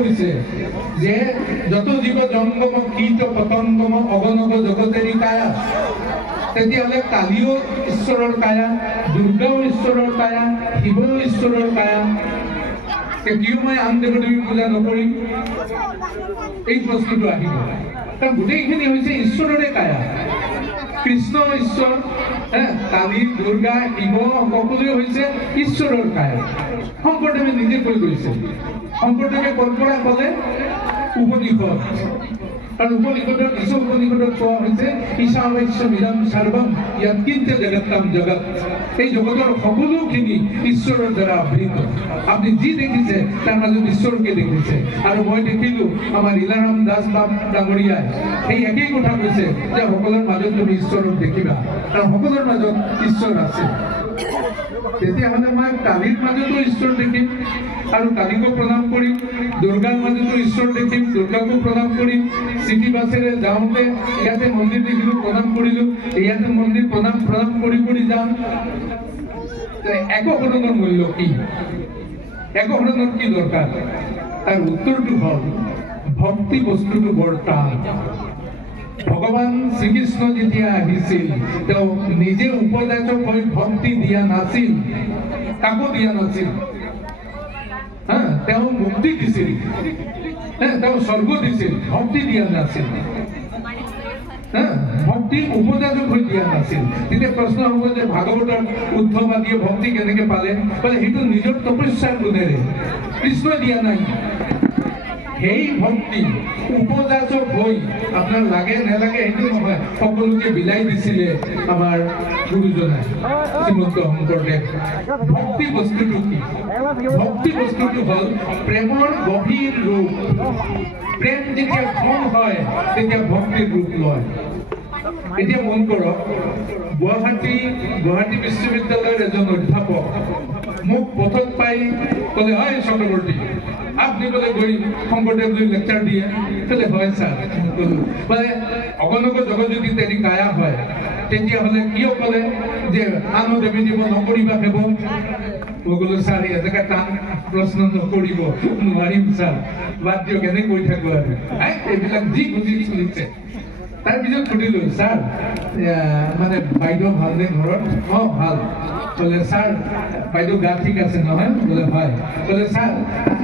কৈছে যে যত জীৱ জংগম কীট পতংগম অগণগ জগতেৰি কায়া, তেতিয়াহ'লে কালিও ঈশ্বৰৰ কায়া, দুৰ্গাও ঈশ্বৰৰ কায়া, শিৱও ঈশ্বৰৰ কায়া, কিয় মই আন দেৱ দেৱী পূজা নকৰিম? এই প্ৰশ্নটো আহিব। কাৰণ গোটেইখিনি হৈছে ঈশ্বৰৰে কায়া। কৃষ্ণ ঈশ্বৰ, কালী, দুৰ্গা, শিৱ সকলোৱে হৈছে ঈশ্বৰৰ কায়া। শংকৰদেৱে নিজে কৈ গৈছে। শংকৰদেৱে ক'ৰ পৰা ক'লে? উপনিষদ। কাৰণ উপনিষদৰ কিছু উপনিষদত কোৱা হৈছে ঈশাৱাস্যমিদং সৰ্বম য়ৎকিঞ্চ জগতাম জগৎ। এই জগতৰ সকলোখিনি ঈশ্বৰৰ দ্বাৰা আবৃত। আপুনি যি দেখিছে তাৰ মাজত ঈশ্বৰকে দেখিছে। আৰু মই দেখিলোঁ আমাৰ ইলাৰাম দাস ডাঙৰীয়াই সেই একেই কথা কৈছে যে সকলোৰ মাজত তুমি ঈশ্বৰক দেখিবা, কাৰণ সকলোৰ মাজত ঈশ্বৰ আছে। তেতিয়াহ'লে মই কালীৰ মাজতো ঈশ্বৰ দেখিম আৰু কালীকো প্ৰণাম কৰিম, দুৰ্গাৰ মাজতো ঈশ্বৰ দেখিম, দুৰ্গাকো প্ৰণাম কৰিম। চিটি বাছেৰে যাওঁতে ইয়াতে মন্দিৰ দেখিলোঁ, প্ৰণাম কৰিলোঁ, ইয়াতে মন্দিৰ প্ৰণাম কৰি কৰি যাম। একশৰণৰ মূল্য কি? একশৰণৰ কি দৰকাৰ? তাৰ উত্তৰটো হ'ল ভক্তি বস্তুটো বৰ টান। ভগৱান শ্ৰীকৃষ্ণ যেতিয়া আহিছিল তেওঁ নিজে উপযাচক হৈ ভক্তি দিয়া নাছিল, কাকো দিয়া নাছিল। তেওঁ মুক্তি দিছিল, তেওঁ স্বৰ্গ দিছিল, ভক্তি দিয়া নাছিল। ভক্তি উপযাচক হৈ দিয়া নাছিল। তেতিয়া প্ৰশ্ন হ'ব যে ভাগৱতৰ উদ্ধৱাদীয়ে ভক্তি কেনেকে পালে? বোলে সেইটো নিজৰ তপস্যাৰ গুণেৰে, কৃষ্ণই দিয়া নাই। সেই ভক্তি উপযাচক হৈ আপোনাৰ লাগে নেলাগে সেইটো নহয়, সকলোকে বিলাই দিছিলে আমাৰ গুৰুজনাই শ্ৰীমন্ত শংকৰদেৱ। ভক্তি বস্তুটো কি? ভক্তি বস্তুটো হ'ল প্ৰেমৰ গভীৰ ৰূপ। প্ৰেম যেতিয়া কম হয় তেতিয়া ভক্তিৰ ৰূপ লয়। এতিয়া মন কৰক, গুৱাহাটী বিশ্ববিদ্যালয়ৰ এজন অধ্যাপক মোক পথত পাই ক'লে, হয় চক্ৰৱৰ্তী আপুনি বোলে গৈ শংকৰদেৱ লৈ লেকচাৰ দিয়ে? ক'লে হয় ছাৰ। মানে অগণক জগত যদি তেৰি কায়া হয় তেতিয়াহ'লে কিয় ক'লে যে আন দেৱী দিব নকৰিবা সেৱ? মই ক'লো ছাৰ এজেগা টান প্ৰশ্ন নকৰিব নোৱাৰিম ছাৰ, বাদ দিয়ক এনে কৈ থাকো আৰু এইবিলাক যি বুজি চলিছে। তাৰপিছত সুধিলোঁ, ছাৰ মানে বাইদেউ ভালনে ঘৰত? অঁ ভাল। ক'লে ছাৰ বাইদেউ গা ঠিক আছে নহয়? বোলে হয়। ক'লে ছাৰ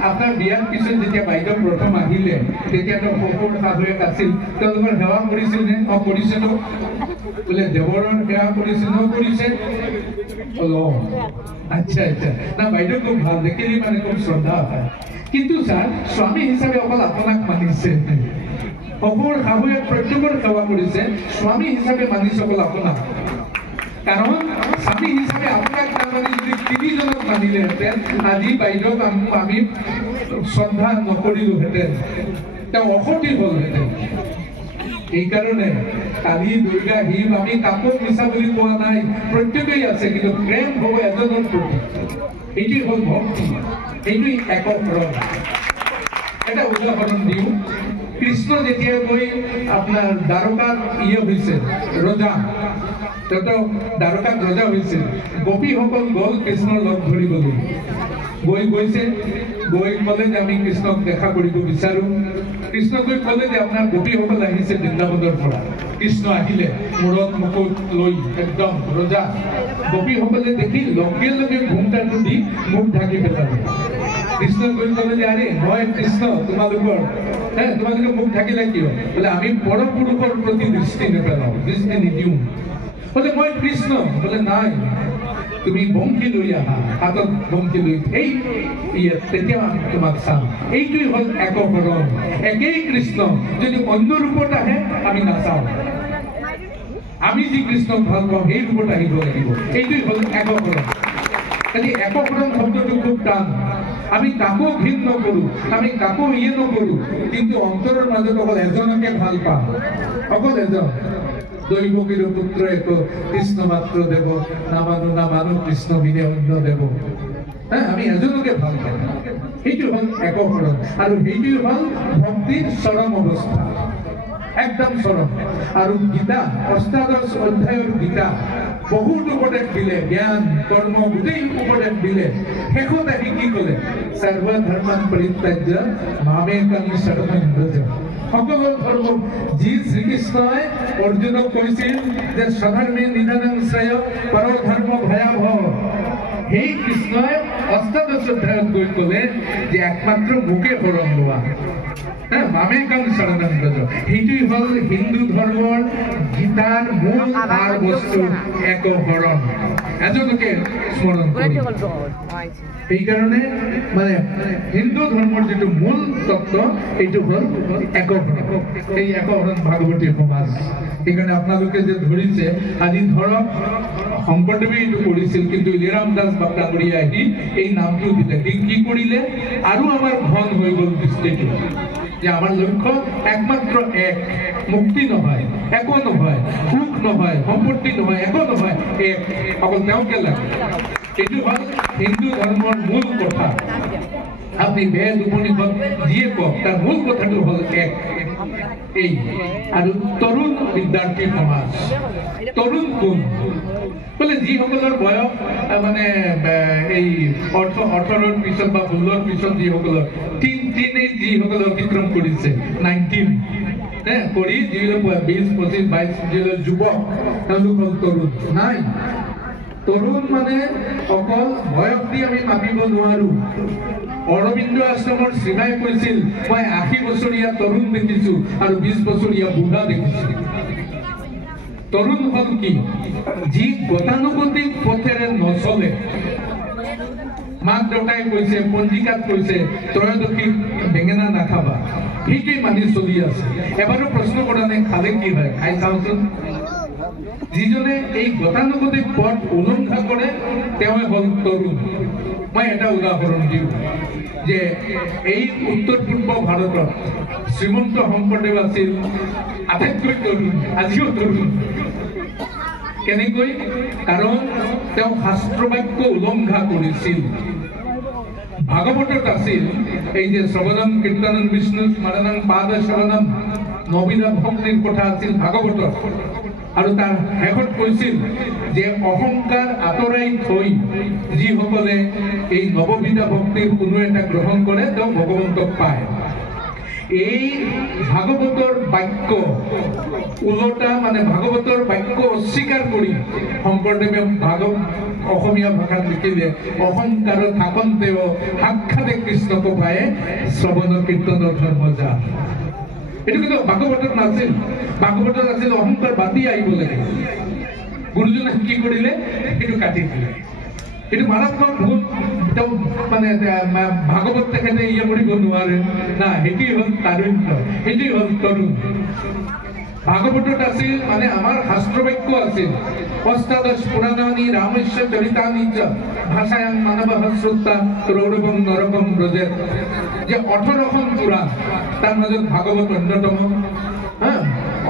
আপোনাৰ বিয়াৰ পিছত যেতিয়া বাইদেউ প্ৰথম আহিলে তেতিয়াতো সপোন শাহুৱেক আছিল, তেওঁলোকৰ সেৱা কৰিছিল নে? অঁ কৰিছেতো। বোলে দেৱৰৰ সেৱা কৰিছিল? ন কৰিছে। অঁ আচ্ছা আচ্ছা, না বাইদেউ খুব ভাল, দেখিলে মানে খুব শ্ৰদ্ধা হয়। কিন্তু ছাৰ স্বামী হিচাপে অকল আপোনাক মানিছে, শহুৰ শাহুৱেক প্ৰত্যেকৰ সেৱা কৰিছে, স্বামী হিচাপে মানিছে অকল আপোনাক। কাৰণ স্বামী হিচাপে আপোনাক নামানি যদি তিনিজনক মানিলেহেঁতেন আজি বাইদেউক আমি শ্ৰদ্ধা নকৰিলোহেঁতেন, তেওঁ অসতী হ'লহেঁতেন। এইকাৰণে কালী, দুৰ্গা, শিৱ আমি কাকো মিছা বুলি কোৱা নাই, প্ৰত্যেকেই আছে, কিন্তু প্ৰেম হ'ব এজনৰ প্ৰতি। এইটোৱেই হ'ল ভক্তি, এইটোৱেই একশৰণ। এটা উদাহৰণ দিওঁ। কৃষ্ণ যেতিয়া গৈ আপোনাৰ দ্বাৰকাত হৈছে ৰজা, তেওঁতো দ্বাৰকাত ৰজা হৈছিল, গোপীসকল গ'ল কৃষ্ণৰ লগ ধৰিবলৈ। গৈছে, গৈ ক'লে যে আমি কৃষ্ণক দেখা কৰিব বিচাৰোঁ। কৃষ্ণ গৈ ক'লে যে আপোনাৰ গোপীসকল আহিছে বৃন্দাবনৰ পৰা। কৃষ্ণ আহিলে মূৰত মুকুট লৈ একদম ৰজা। গোপীসকলে দেখি লগে লগে ঘোমটাটো দি মুখ ঢাকি পেলালে। কৃষ্ণ গৈ ক'লে যে আৰে মই কৃষ্ণ, তোমালোকে মুখ ঢাকিলে কিয়? বোলে আমি পৰপুৰুষৰ প্ৰতি দৃষ্টি নেপেলাওঁ, দৃষ্টি নিদিওঁ। বোলে মই কৃষ্ণ। বোলে নাই, তুমি বংশী লৈ আহা, হাতত বংশী লৈ, এই তেতিয়া আমি তোমাক চাম। এইটোৱেই হ'ল একশৰণ। একেই কৃষ্ণ যদি অন্য ৰূপত আহে আমি নাচাওঁ, আমি যি কৃষ্ণক ভাল পাওঁ সেই ৰূপত আহিব লাগিব। এইটোৱেই হ'ল একশৰণ। খালি একশৰণ শব্দটো খুব টান। আমি কাকো ঘৃণ নকৰোঁ, আমি কাকো নকৰোঁ, কিন্তু অন্তৰৰ মাজত অকল এজনকে ভাল পাওঁ, অকল এজন। দৈৱকীৰ পুত্ৰ এক কৃষ্ণ মাত্ৰ দেৱ, নামানো কৃষ্ণ বিনে অন্য দেৱ। আমি এজনকে ভাল পাওঁ, সেইটো হ'ল একশৰণ। আৰু সেইটো হ'ল ভক্তিৰ চৰম অৱস্থা, একদম চৰম। আৰু গীতা অষ্টাদশ অধ্যায়ৰ গীতা বহুত উপদেশ দিলে, জ্ঞান কৰ্ম গোটেই উপদেশ দিলে। শেষত আহি কি ক'লে? সৰ্বধৰ্মান পৰিত্যাজ্য মামেকং শৰণং ব্ৰজ। সকলো ধৰ্ম যি শ্ৰীকৃষ্ণই অৰ্জুনক কৈছিল যে স্বধৰ্মে নিধনং শ্ৰেয় পৰধৰ্ম ভয়াবহ, সেই কৃষ্ণই অষ্টাদশ অধ্যায়ত গৈ ক'লে যে একমাত্ৰ মোকে শৰণ লোৱা, মামেকং শৰণং ব্ৰজ। সেইটোৱেই হ'ল হিন্দু ধৰ্মৰ গীতাৰ মূল সাৰ বস্তু, এক শৰণ, এজনকে স্মৰণ কৰি। সেইকাৰণে মানে হিন্দু ধৰ্মৰ যিটো মূল তত্ত্ব এইটো হ'ল একশৰণ, এই একশৰণ ভাগৱতী সমাজ। সেইকাৰণে আপোনালোকে যে ধৰিছে, আজি ধৰক শংকৰদেৱে এইটো কৰিছিল, কিন্তু ইলিৰাম দাস বাপডাঙৰীয়া আহি এই নামটো দিলে। কি কৰিলে? আৰু আমাৰ ঘন হৈ গ'ল দৃষ্টিটো যে আমাৰ লক্ষ্য একমাত্ৰ এক, মুক্তি নহয়, একো নহয়, সুখ নহয়, সম্পত্তি নহয়, একো নহয়, এক, অকল তেওঁকে লাগে। এইটো হ'ল হিন্দু ধৰ্মৰ মূল কথা। আপনি বেদ উপনিষদ যিয়ে কওক, তাৰ মূল কথাটো হ'ল এক। এই আৰু তৰুণ বিদ্যাৰ্থী সমাজ, তৰুণ কোন বোলে? যিসকলৰ বয়স মানে এই 18ৰ পিছত বা 16ৰ পিছত যিসকলৰ যিসকলে অতিক্ৰম কৰিছে 19 কৰি যিবিলাক 20, 25, 22 যিবিলাক যুৱক, তেওঁলোক হ'ল তৰুণ। নাই, তৰুণ মানে অকল বয়স দি আমি মাতিব নোৱাৰো। অৰবিন্দ আশ্ৰমৰ শ্ৰীমাই কৈছিল, মই 80 বছৰীয়া তৰুণ দেখিছো আৰু 20 বছৰীয়া বুঢ়া দেখিছো। তৰুণ হ'ল কি? যি গতানুগতিক পথেৰে নচলে। মাক দেউতাই কৈছে, পঞ্জিকাত কৈছে ত্ৰয়োদশী বেঙেনা নাখাবা, সেইটোৱেই মানি চলি আছে। এবাৰো প্ৰশ্ন কৰা নাই খালে কি হয়, খাই চাওঁচোন। যিজনে এই গতানুগতিক পথ উলংঘা কৰে তেওঁৱে হ'ল তৰুণ। মই এটা উদাহৰণ দিওঁ যে এই উত্তৰ পূৰ্ব ভাৰতত শ্ৰীমন্ত শংকৰদেৱ আছিল আটাইতকৈ তৰুণ, আজিও তৰুণ। কেনেকৈ? কাৰণ তেওঁ শাস্ত্ৰ বাক্য উলংঘা কৰিছিল। ভাগৱতত আছিল এই যে শ্ৰৱণম কীৰ্তনম বিষ্ণু স্মৰণম পাদ শৰণম নবিধা ভক্তিৰ কথা আছিল ভাগৱতত। আৰু তাৰ শেষত কৈছিল যে অহংকাৰ আঁতৰাই থৈ যিসকলে এই নৱবিধা ভক্তিৰ কোনো এটা গ্ৰহণ কৰে তেওঁ ভগৱন্তক পায়। এই ভাগৱতৰ বাক্য ওলোটা, মানে ভাগৱতৰ বাক্য অস্বীকাৰ কৰি শংকৰদেৱে অসমীয়া ভাষাত লিখিলে, অহংকাৰ থাকন্তেও সাক্ষাতে কৃষ্ণক পায়ে শ্ৰৱণ কীৰ্তন ধৰ্ম যা। এইটো কিন্তু ভাগৱতত নাছিল। ভাগৱতত আছিল অহংকাৰ বাতি আহিব লাগে। গুৰুজনে কি কৰিলে? সেইটো কাটি দিলে। এইটো মাৰাত্মক ভুল। তেওঁ মানে ভাগৱত তেখেতে ইয়ে কৰিব নোৱাৰে না। সেইটোৱেই হ'ল তাৰুণ্য, সেইটোৱেই হ'ল তৰুণ। ভাগৱতত আছিল মানে আমাৰ শাস্ত্ৰ বাক্য আছিল, অষ্টাদশ পুৰাণানি ৰামস্য চৰিতানি চ ভাষায়াং মানৱঃ শ্ৰুতা ৰৌৰৱং নৰকং ব্ৰজেত। যে 18খন পুৰাণ, তাৰ মাজত ভাগৱত অন্যতম।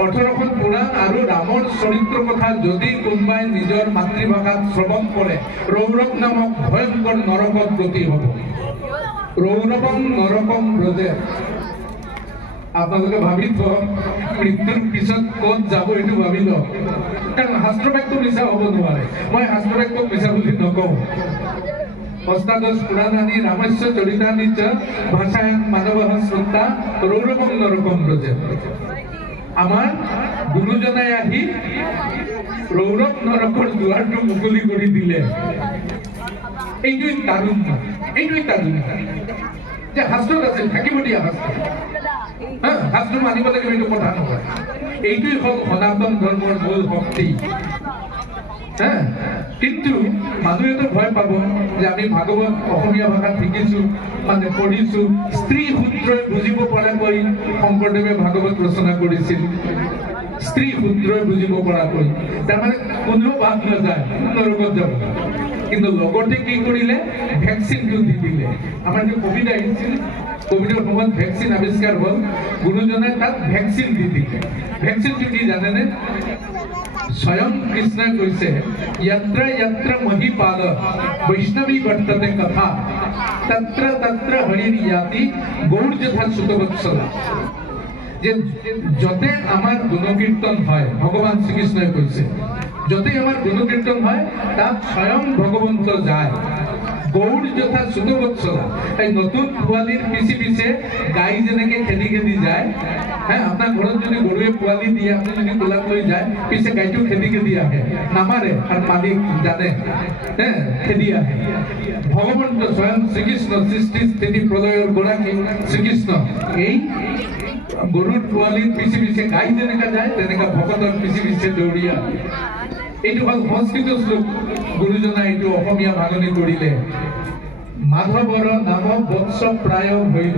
18খন পুৰাণ আৰু ৰামৰ চৰিত্ৰ কথা যদি কোনোবাই নিজৰ মাতৃভাষাত শ্ৰৱণ কৰে, ৰৌৰৱ নামক ভয়ংকৰ নৰকত গতি হ'ব। ৰৌৰৱং নৰকং ব্ৰজেত। আপোনালোকে ভাবি থওক, মৃত্যুৰ পিছত ক'ত যাব এইটো ভাবি লওক। কাৰণ শাস্ত্ৰ বাক্য মিছা হ'ব নোৱাৰে। মই শাস্ত্ৰ বাক্য মিছা বুলি নকওঁ। অষ্টাদশ পুৰাণানি ৰামস্য চৰিতানি চ ভাষায়াং মানৱঃ শ্ৰুতা ৰৌৰৱং নৰকং ব্ৰজেত। আমাৰ গুৰুজনাই আহি ৰৌৰৱ নৰকৰ দুৱাৰটো মুকলি কৰি দিলে। এইটোৱেই তাৰুণ্য, এইটোৱেই তাৰুণ্য। যে শাস্ত্ৰত আছিল, থাকিব দিয়া শাস্ত্ৰ, শাস্ত্ৰ মানিব লাগিব, এইটো কথা নহয়। এইটোৱেই হ'ল সনাতন ধৰ্মৰ মূল শক্তি। কিন্তু মানুহেতো ভয় পাব যে আমি ভাগৱত অসমীয়া ভাষাত শিকিছো, মানে পঢ়িছো। স্ত্ৰী শূদ্ৰই বুজিব পৰাকৈ শংকৰদেৱে ভাগৱত ৰচনা কৰিছিল। স্ত্ৰী শূদ্ৰই বুজিব পৰাকৈ, তাৰমানে কোনেও বাদ নাযায়, নৰকত যাব। কিন্তু লগতে কি কৰিলে? ভেকচিনটো দি দিলে। আমাৰ যে কভিড আহিছিল, কভিডৰ সময়ত ভেকচিন আৱিষ্কাৰ হ'ল, গুৰুজনে তাত ভেকচিন দি দিলে। ভেকচিনটো কি জানেনে? স্বয়ং কৃষ্ণই কৈছে, যত্ৰ যত্ৰ মহিপাল বৈষ্ণৱী বৰ্ততে কথা তত্ৰ তত্ৰ হৰিৰ য়াতি গৌৰ যথা সুতবৎসলা। যে যতে আমাৰ গুণকীৰ্তন হয়, ভগৱান শ্ৰীকৃষ্ণই কৈছে, যতই আমাৰ গুণকীৰ্তন হয় তাত স্বয়ং ভগবন্ত যায়। গৌৰ যথা সুতবৎসলা, এই নতুন পোৱালিৰ পিছে পিছে গাই যেনেকে খেদি খেদি যায়, হ্যাঁ আপনাৰ ঘৰত যদি গৰুৱে পোৱালি দিয়ে আপনি যদি কোলাত লৈ যায় পিছে গাইটো খেদি খেদি আহে, নামাৰে আৰ মালিক জানে, হ্যাঁ খেদি আহে। ভগবন্ত স্বয়ং শ্ৰীকৃষ্ণ সৃষ্টি স্থিতি প্ৰলয়েৰ গৰাকী শ্ৰীকৃষ্ণ এই গৰুৰ পোৱালিৰ পিছে পিছে গাই যেনেকা যায় তেনেকা ভকতৰ পিছে পিছে দৌৰিয়া। এইটো হল সংস্কৃত শ্লোক, গুৰুজনা এইটো অসমীয়া ভাঙনি কৰিলে। মাধৱৰ নাম বৎস প্ৰায় হইল,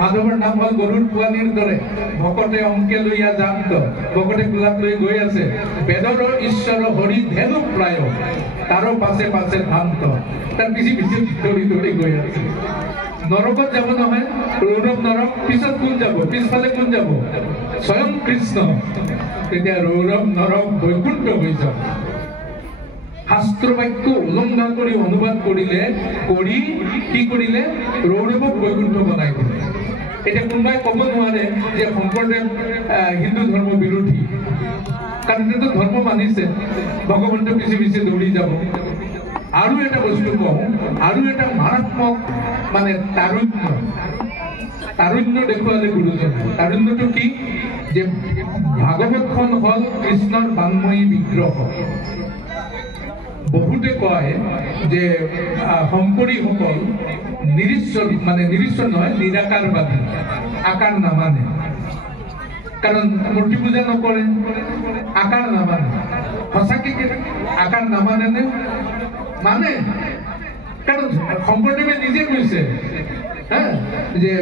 মাধৱৰ নাম হল গৰুৰ পোৱালিৰ দৰে। ভকতে অংকে লৈয়া যান্ত, ভকতে কোলাত লৈ গৈ আছে। বেদৰ ঈশ্বৰ হৰি ধেনু প্ৰায়, তাৰো পাছে পাছে ধান্ত, তাৰ পিছে পিছে দৌৰি দৌৰি গৈ আছে। নৰকত যাব নহয়, ৰৌৰৱ নৰক, পিছত কোন যাব, পিছফালে কোন যাব? স্বয়ং কৃষ্ণ। তেতিয়া ৰৌৰৱ নৰক বৈকুণ্ঠ হৈ যাব। শাস্ত্ৰ বাক্য উলংঘা কৰি অনুবাদ কৰিলে, কৰি কি কৰিলে? ৰৌৰৱক বৈকুণ্ঠ বনাই দিলে। এতিয়া কোনোবাই ক'ব নোৱাৰে যে শংকৰদেৱ হিন্দু ধৰ্ম বিৰোধী, কাৰণ সেইটো ধৰ্ম মানিছে, ভগৱন্ত পিছে পিছে দৌৰি যাব। আৰু এটা বস্তু কওঁ, আৰু এটা মাৰাত্মক মানে তাৰুণ্য দেখুৱালে গুৰুজনে। তাৰুণ্যটো কি? যে ভাগৱতখন হল কৃষ্ণৰ বান্ময়ী বিগ্ৰহ। বহুতে কয় যে শংকৰীসকল নিৰীশ্বৰ, মানে নিৰীশ্বৰ নহয়, নিৰাকাৰবাদী, আকাৰ নামানে। কাৰণ মূৰ্তি পূজা নকৰে, আকাৰ নামানে। সঁচাকে আকাৰ নামানে নে? মানে কাৰণ শংকৰদেৱে নিজে কৈছে যে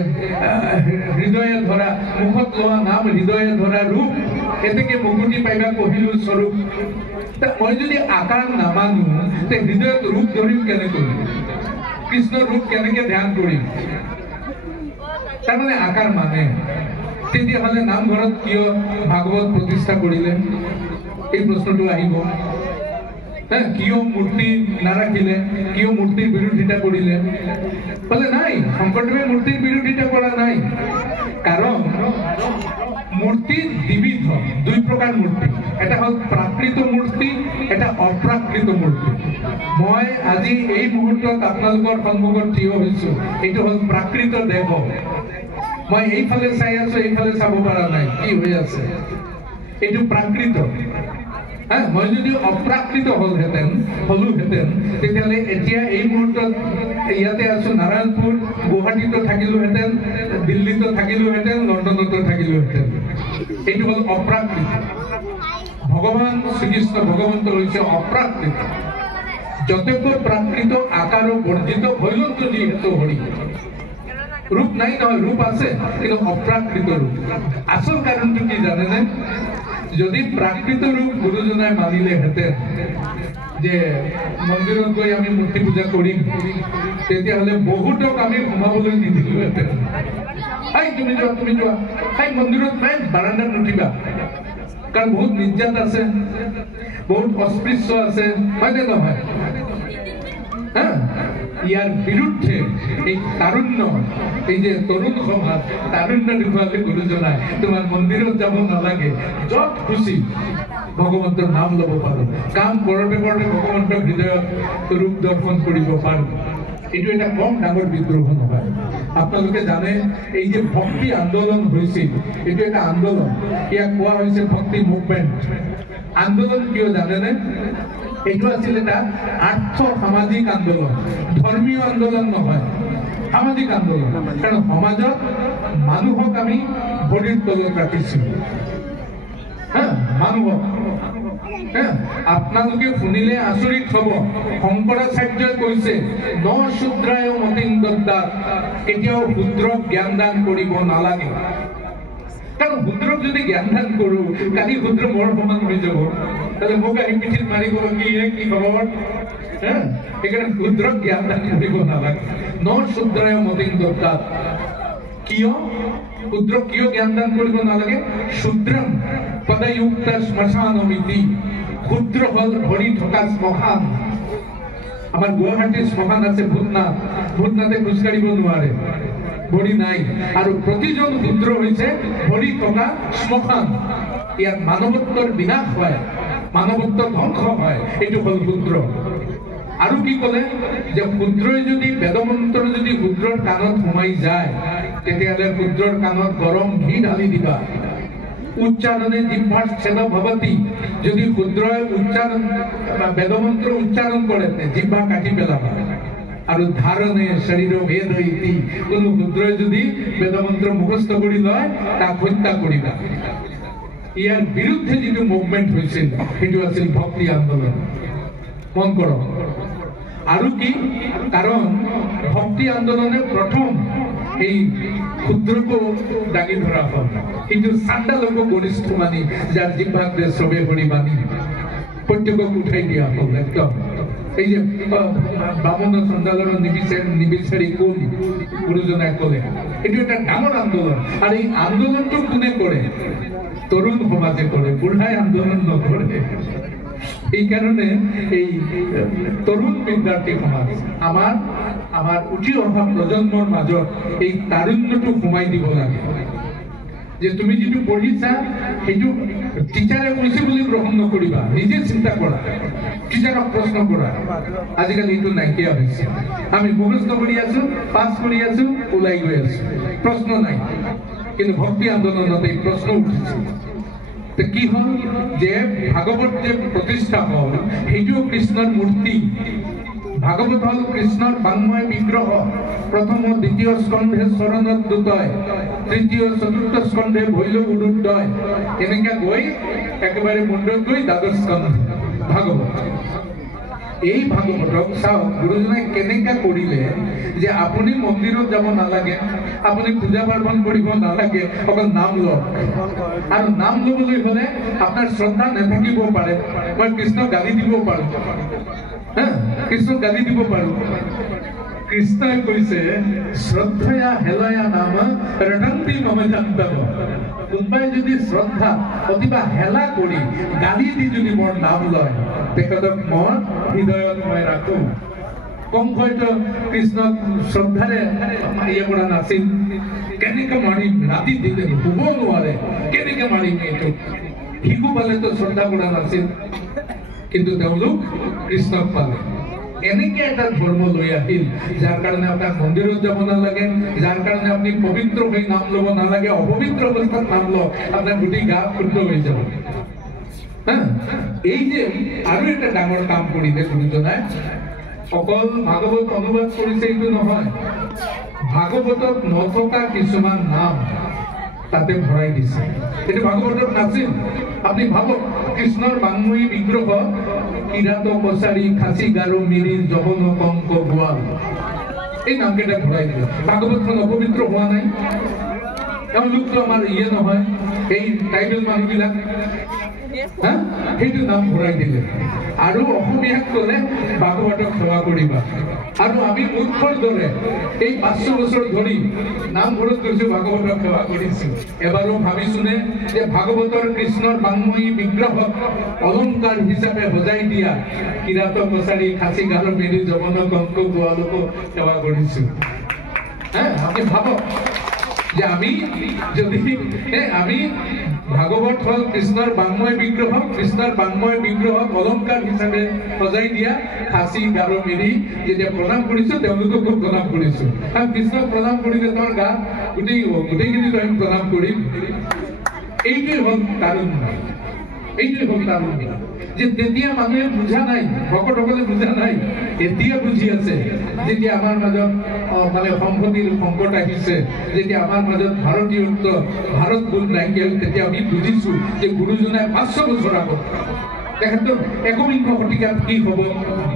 হৃদয়ে ধৰা, মুখত লোৱা নাম হৃদয়ে ধৰা ৰূপ, এতেকে মুকুটি পাইবা কহিলো স্বৰূপ। মই যদি আকাৰ নামানো তে হৃদয়ত ৰূপ ধৰিম কেনেকৈ? কৃষ্ণৰ ৰূপ কেনেকে ধ্যান কৰিম? তাৰমানে আকাৰ মানে। তেতিয়াহ'লে নামঘৰত কিয় ভাগৱত প্ৰতিষ্ঠা কৰিলে? এই প্ৰশ্নটো আহিব। কিয় মূৰ্তি নাৰাখিলে? কিয় মূৰ্তিৰ বিৰোধিতা কৰিলে? বলে নাই, শংকৰদেৱে মূৰ্তিৰ বিৰোধিতা কৰা নাই। কাৰণ মূৰ্তি দ্বিবিধ, দুই প্ৰকাৰ মূৰ্তি। এটা হল প্ৰাকৃত মূৰ্তি, এটা অপ্ৰাকৃত মূৰ্তি। মই আজি এই মুহূৰ্তত আপোনালোকৰ সন্মুখত থিয় হৈছো, এইটো হল প্ৰাকৃত দেহ। মই এইফালে চাই আছো, এইফালে চাব পৰা নাই, কি হৈ আছে? এইটো প্ৰাকৃত। মই যদি অপ্ৰাকৃত হলোহেঁতেন তেতিয়াহ'লে এতিয়া এই মুহূৰ্তত ইয়াতে আছো, নাৰায়ণপুৰ, গুৱাহাটীতো থাকিলোহেঁতেন, দিল্লীতো থাকিলোহেঁতেন, লণ্ডনতো থাকিলোহেঁতেন। এইটো হল অপ্ৰাকৃত। ভগৱান শ্ৰীকৃষ্ণ ভগৱন্ত হৈছে অপ্ৰাকৃত। যতব্য প্ৰাকৃত আকাৰ বৰ্জিত ভৈলন্ত যিহেতু হৰি। ৰূপ নাই নহয়, ৰূপ আছে, কিন্তু অপ্ৰাকৃত ৰূপ। আচল কাৰণটো কি জানেনে? যদি প্ৰাকৃত ৰূপ গুৰুজনাই মানিলেহেঁতেন যে মন্দিৰত গৈ আমি মূৰ্তি পূজা কৰিম, তেতিয়াহ'লে বহুতক আমি সোমাবলৈ নিদিলোহেঁতেন। তুমি যোৱা, মন্দিৰত নাই, বাৰাণ্ডাত নুঠিবা। কাৰণ বহুত নিৰ্যাত আছে, বহুত অস্পৃশ্য আছে, হয়নে নহয়? ইয়াৰ বিৰুদ্ধে এই তাৰুণ্য, এই যে তৰুণ সমাজ, তাৰুণ্য দেখুৱালে গুৰুজনাই তোমাৰ মন্দিৰত যাব নালাগে, য'ত খুচি ভগৱন্তৰ নাম ল'ব পাৰো, কাম কৰোঁতে কৰোঁতে ভগৱন্তৰ হৃদয়ত ৰূপ দৰ্শন কৰিব পাৰো। এইটো এটা কম ডাঙৰ বিদ্ৰোহ নহয়। আপোনালোকে জানে এই যে ভক্তি আন্দোলন হৈছিল, এইটো এটা আন্দোলন। ইয়াক কোৱা হৈছে ভক্তি মুভমেণ্ট। আন্দোলন কিয় জানেনে? এইটো আছিল এটা আৰ্থ সামাজিক আন্দোলন, ধৰ্মীয় আন্দোলন নহয়, সামাজিক আন্দোলন। কাৰণ সমাজত মানুহক আমি ভৰিৰ তলত ৰাখিছিলো। মানুহক আপোনালোকে শুনিলে আচৰিত হব, শংকৰাচাৰ্যই কৈছে ন শূদ্ৰায় মতিং দদ্যাৎ, কেতিয়াও শূদ্ৰক জ্ঞান দান কৰিব নালাগে। কাৰণ শূদ্ৰক যদি জ্ঞান দান কৰো, কালি শূদ্ৰ বৰ সমান হৈ যাব, তাহলে মোক আহি পিঠিত মাৰি গ'ল, কি খবৰ? সেইকাৰণে শূদ্ৰক জ্ঞান দান কৰিব নালাগে। ন শূদ্ৰায় মতিং দদ্যাৎ। কিয় শূদ্ৰক কিয় জ্ঞান দান কৰিব নালাগে? শূদ্ৰম পদযুক্ত শ্মশানমিতি। শূদ্ৰ হল ভৰি থকা শ্মশান। আমাৰ গুৱাহাটীৰ শ্মশান আছে ভূতনাথ, ভূতনাথে খোজকাঢ়িব নোৱাৰে, ভৰি নাই। আৰু প্ৰতিজন শূদ্ৰ হৈছে ভৰি থকা শ্মশান। ইয়াত মানৱত্বৰ বিনাশ হয়। মানৱত্ব ধ্বংস হয় এইটো হল শূদ্ৰ আৰু কি ক'লে যে শূদ্ৰই যদি বেদমন্ত্ৰ যদি শূদ্ৰৰ কাণত সোমাই যায় তেতিয়াহ'লে শূদ্ৰৰ কাণত গৰম ঘি ঢালি দিবা উচ্চাৰণে জিহ্বাৰ ছেদ ভৱতি যদি শূদ্ৰই উচ্চাৰণ বেদমন্ত্ৰ উচ্চাৰণ কৰে জিহ্বা কাটি পেলাবা আৰু ধাৰণে শৰীৰ ভেদ ইতি কোনো শূদ্ৰই যদি বেদমন্ত্ৰ মুখস্থ কৰি লয় তাক হত্যা কৰিবা ইয়াৰ বিৰুদ্ধে যিটো মুভমেণ্ট হৈছিল সেইটো আছিল ভক্তি আন্দোলন মন কৰক আৰু কি কাৰণ ভক্তি আন্দোলনে প্ৰথম এই ক্ষুদ্ৰকো দাঙি ধৰা হল কিন্তু চাণ্ডালকো গৰিষ্ঠ মানি যাৰ জিহ্বাতে চবে হৰি মানি প্ৰত্যেকক উঠাই দিয়া হল একদম এই যে বামন চণ্ডালৰ নিবিচাৰি কোন গুৰুজনাই ক'লে এইটো এটা ডাঙৰ আন্দোলন আৰু এই আন্দোলনটো কোনে কৰে তৰুণ সমাজে কৰে বুঢ়াই আন্দোলন নকৰে এই কাৰণে এই তৰুণ বিদ্যাৰ্থী সমাজ আমাৰ উঠি অহা প্ৰজন্মৰ মাজত এই তাৰুণ্যটো সোমাই দিব লাগে যে তুমি যেটো পঢ়িছা সেইটো টিচাৰে কৈছে বুলি গ্ৰহণ নকৰিবা নিজে চিন্তা কৰা টিচাৰক প্ৰশ্ন কৰা আজিকালি এইটো নাইকিয়া হৈছে আমি মুখস্থ কৰি আছো পাছ কৰি আছো ওলাই গৈ আছো প্ৰশ্ন নাই কিন্তু ভক্তি আন্দোলনত এই প্ৰশ্ন উঠিছে কি হল যে ভাগৱত যে প্ৰতিষ্ঠা হল সেইটো কৃষ্ণৰ মূৰ্তি ভাগৱত হল কৃষ্ণৰ বাংময় বিগ্ৰহ প্ৰথম দ্বিতীয় স্কন্ধে চৰণত দুতয় তৃতীয় চতুৰ্থ স্কন্ধে ভৈল উৰুদ্দয় এনেকা গৈ একেবাৰে মুণ্ডত গৈ দ্বাদশ স্কন্ধ ভাগৱত এই ভাগৱতক চাওক গুৰুজনাই কেনেকা কৰিলে যে আপুনি মন্দিৰত যাব নালাগে আপুনি পূজা পাৰ্বণ কৰিব নালাগে অকল নাম লওক আৰু নাম ল'বলৈ হলে আপোনাৰ শ্ৰদ্ধা নাথাকিব পাৰে মই কৃষ্ণক গালি দিব পাৰো কৃষ্ণক গালি দিব পাৰো কৃষ্ণই কৈছে শ্ৰদ্ধয়া হেলয়া নাম ৰটন্তি মম জান্তৱ কোনোবাই যদি শ্ৰদ্ধা অথবা হেলা কৰি গালি দি যদি মোৰ নাম লয় তেখেতক মই হৃদয়ত মই ৰাখো কংসইতো কৃষ্ণক শ্ৰদ্ধাৰে ইয়ে কৰা নাছিল কেনেকে মাৰিম ৰাতি দিলে শুব নোৱাৰে কেনেকে মাৰিম এইটো শিশু পালেতো শ্ৰদ্ধা কৰা নাছিল কিন্তু তেওঁলোক কৃষ্ণক পালে এনেকে এটা ধৰ্ম লৈ আহিল যাৰ কাৰণে আপোনাৰ মন্দিৰত যাব নালাগে যাৰ কাৰণে আপুনি পবিত্ৰ হৈ নাম ল'ব নালাগে অপবিত্ৰ অৱস্থাত নাম লওক আপোনাৰ গোটেই গা শুদ্ধ হৈ যাব এই যে আৰু এটা ডাঙৰ কাম কৰিলে গুৰুজনাই অকল ভাগৱত অনুবাদ কৰিছে এইটো নহয় ভাগৱতত নথকা কিছুমান নাম তাতে ভৰাই দিছে এইটো ভাগৱতত নাছিল আপুনি ভাবক কৃষ্ণৰ বাংময়ী বিগ্ৰহ কিৰাত কছাৰী খাচী গাৰো মিৰি যবন কংক গোৱাল এই নামকেইটা ভৰাই দিলে ভাগৱতখন অপবিত্ৰ হোৱা নাই তেওঁলোকতো আমাৰ ইয়ে নহয় এই ট্ৰাইবেল মানুহবিলাক সেইটো নাম ভৰাই দিলে আৰু অসমীয়াক ক'লে ভাগৱতক সেৱা কৰিবা আৰু আমি মূৰ্খৰ দৰে এই 500 বছৰ ধৰি নামঘৰত গৈছো ভাগৱতক সেৱা কৰিছো এবাৰো ভাবিছোনে যে ভাগৱতৰ কৃষ্ণৰ বাংময়ী বিগ্ৰহক অলংকাৰ হিচাপে সজাই দিয়া কিৰাত কছাৰী খাচী গাৰো মেৰি যবন কংক গোৱালকো সেৱা কৰিছো আপুনি ভাবক যে আমি যদি আমি ভাগৱত হল কৃষ্ণৰ বাংময় বিগ্ৰহক অলংকাৰ হিচাপে সজাই দিয়া খাচী গাৰো মেৰি যেতিয়া প্ৰণাম কৰিছো তেওঁলোককো প্ৰণাম কৰিছো আৰু কৃষ্ণক প্ৰণাম কৰিলে তেওঁৰ গা গোটেইখিনি আমি প্ৰণাম কৰিম এইটোৱে হল তাৰুণ্য যে তেতিয়া মানুহে বুঝা নাই ভকতসকলে বুঝা নাই এতিয়া বুঝি আছে যেতিয়া আমাৰ মাজত মানে সংহতিৰ সংকট আহিছে যেতিয়া আমাৰ মাজত ভাৰতীয়ত্ব ভাৰত বোল নাইকিয়া তেতিয়া আমি বুজিছো যে গুৰুজনাই 500 বছৰ আগত তেখেতৰ একবিংশ শতিকাত কি হ'ব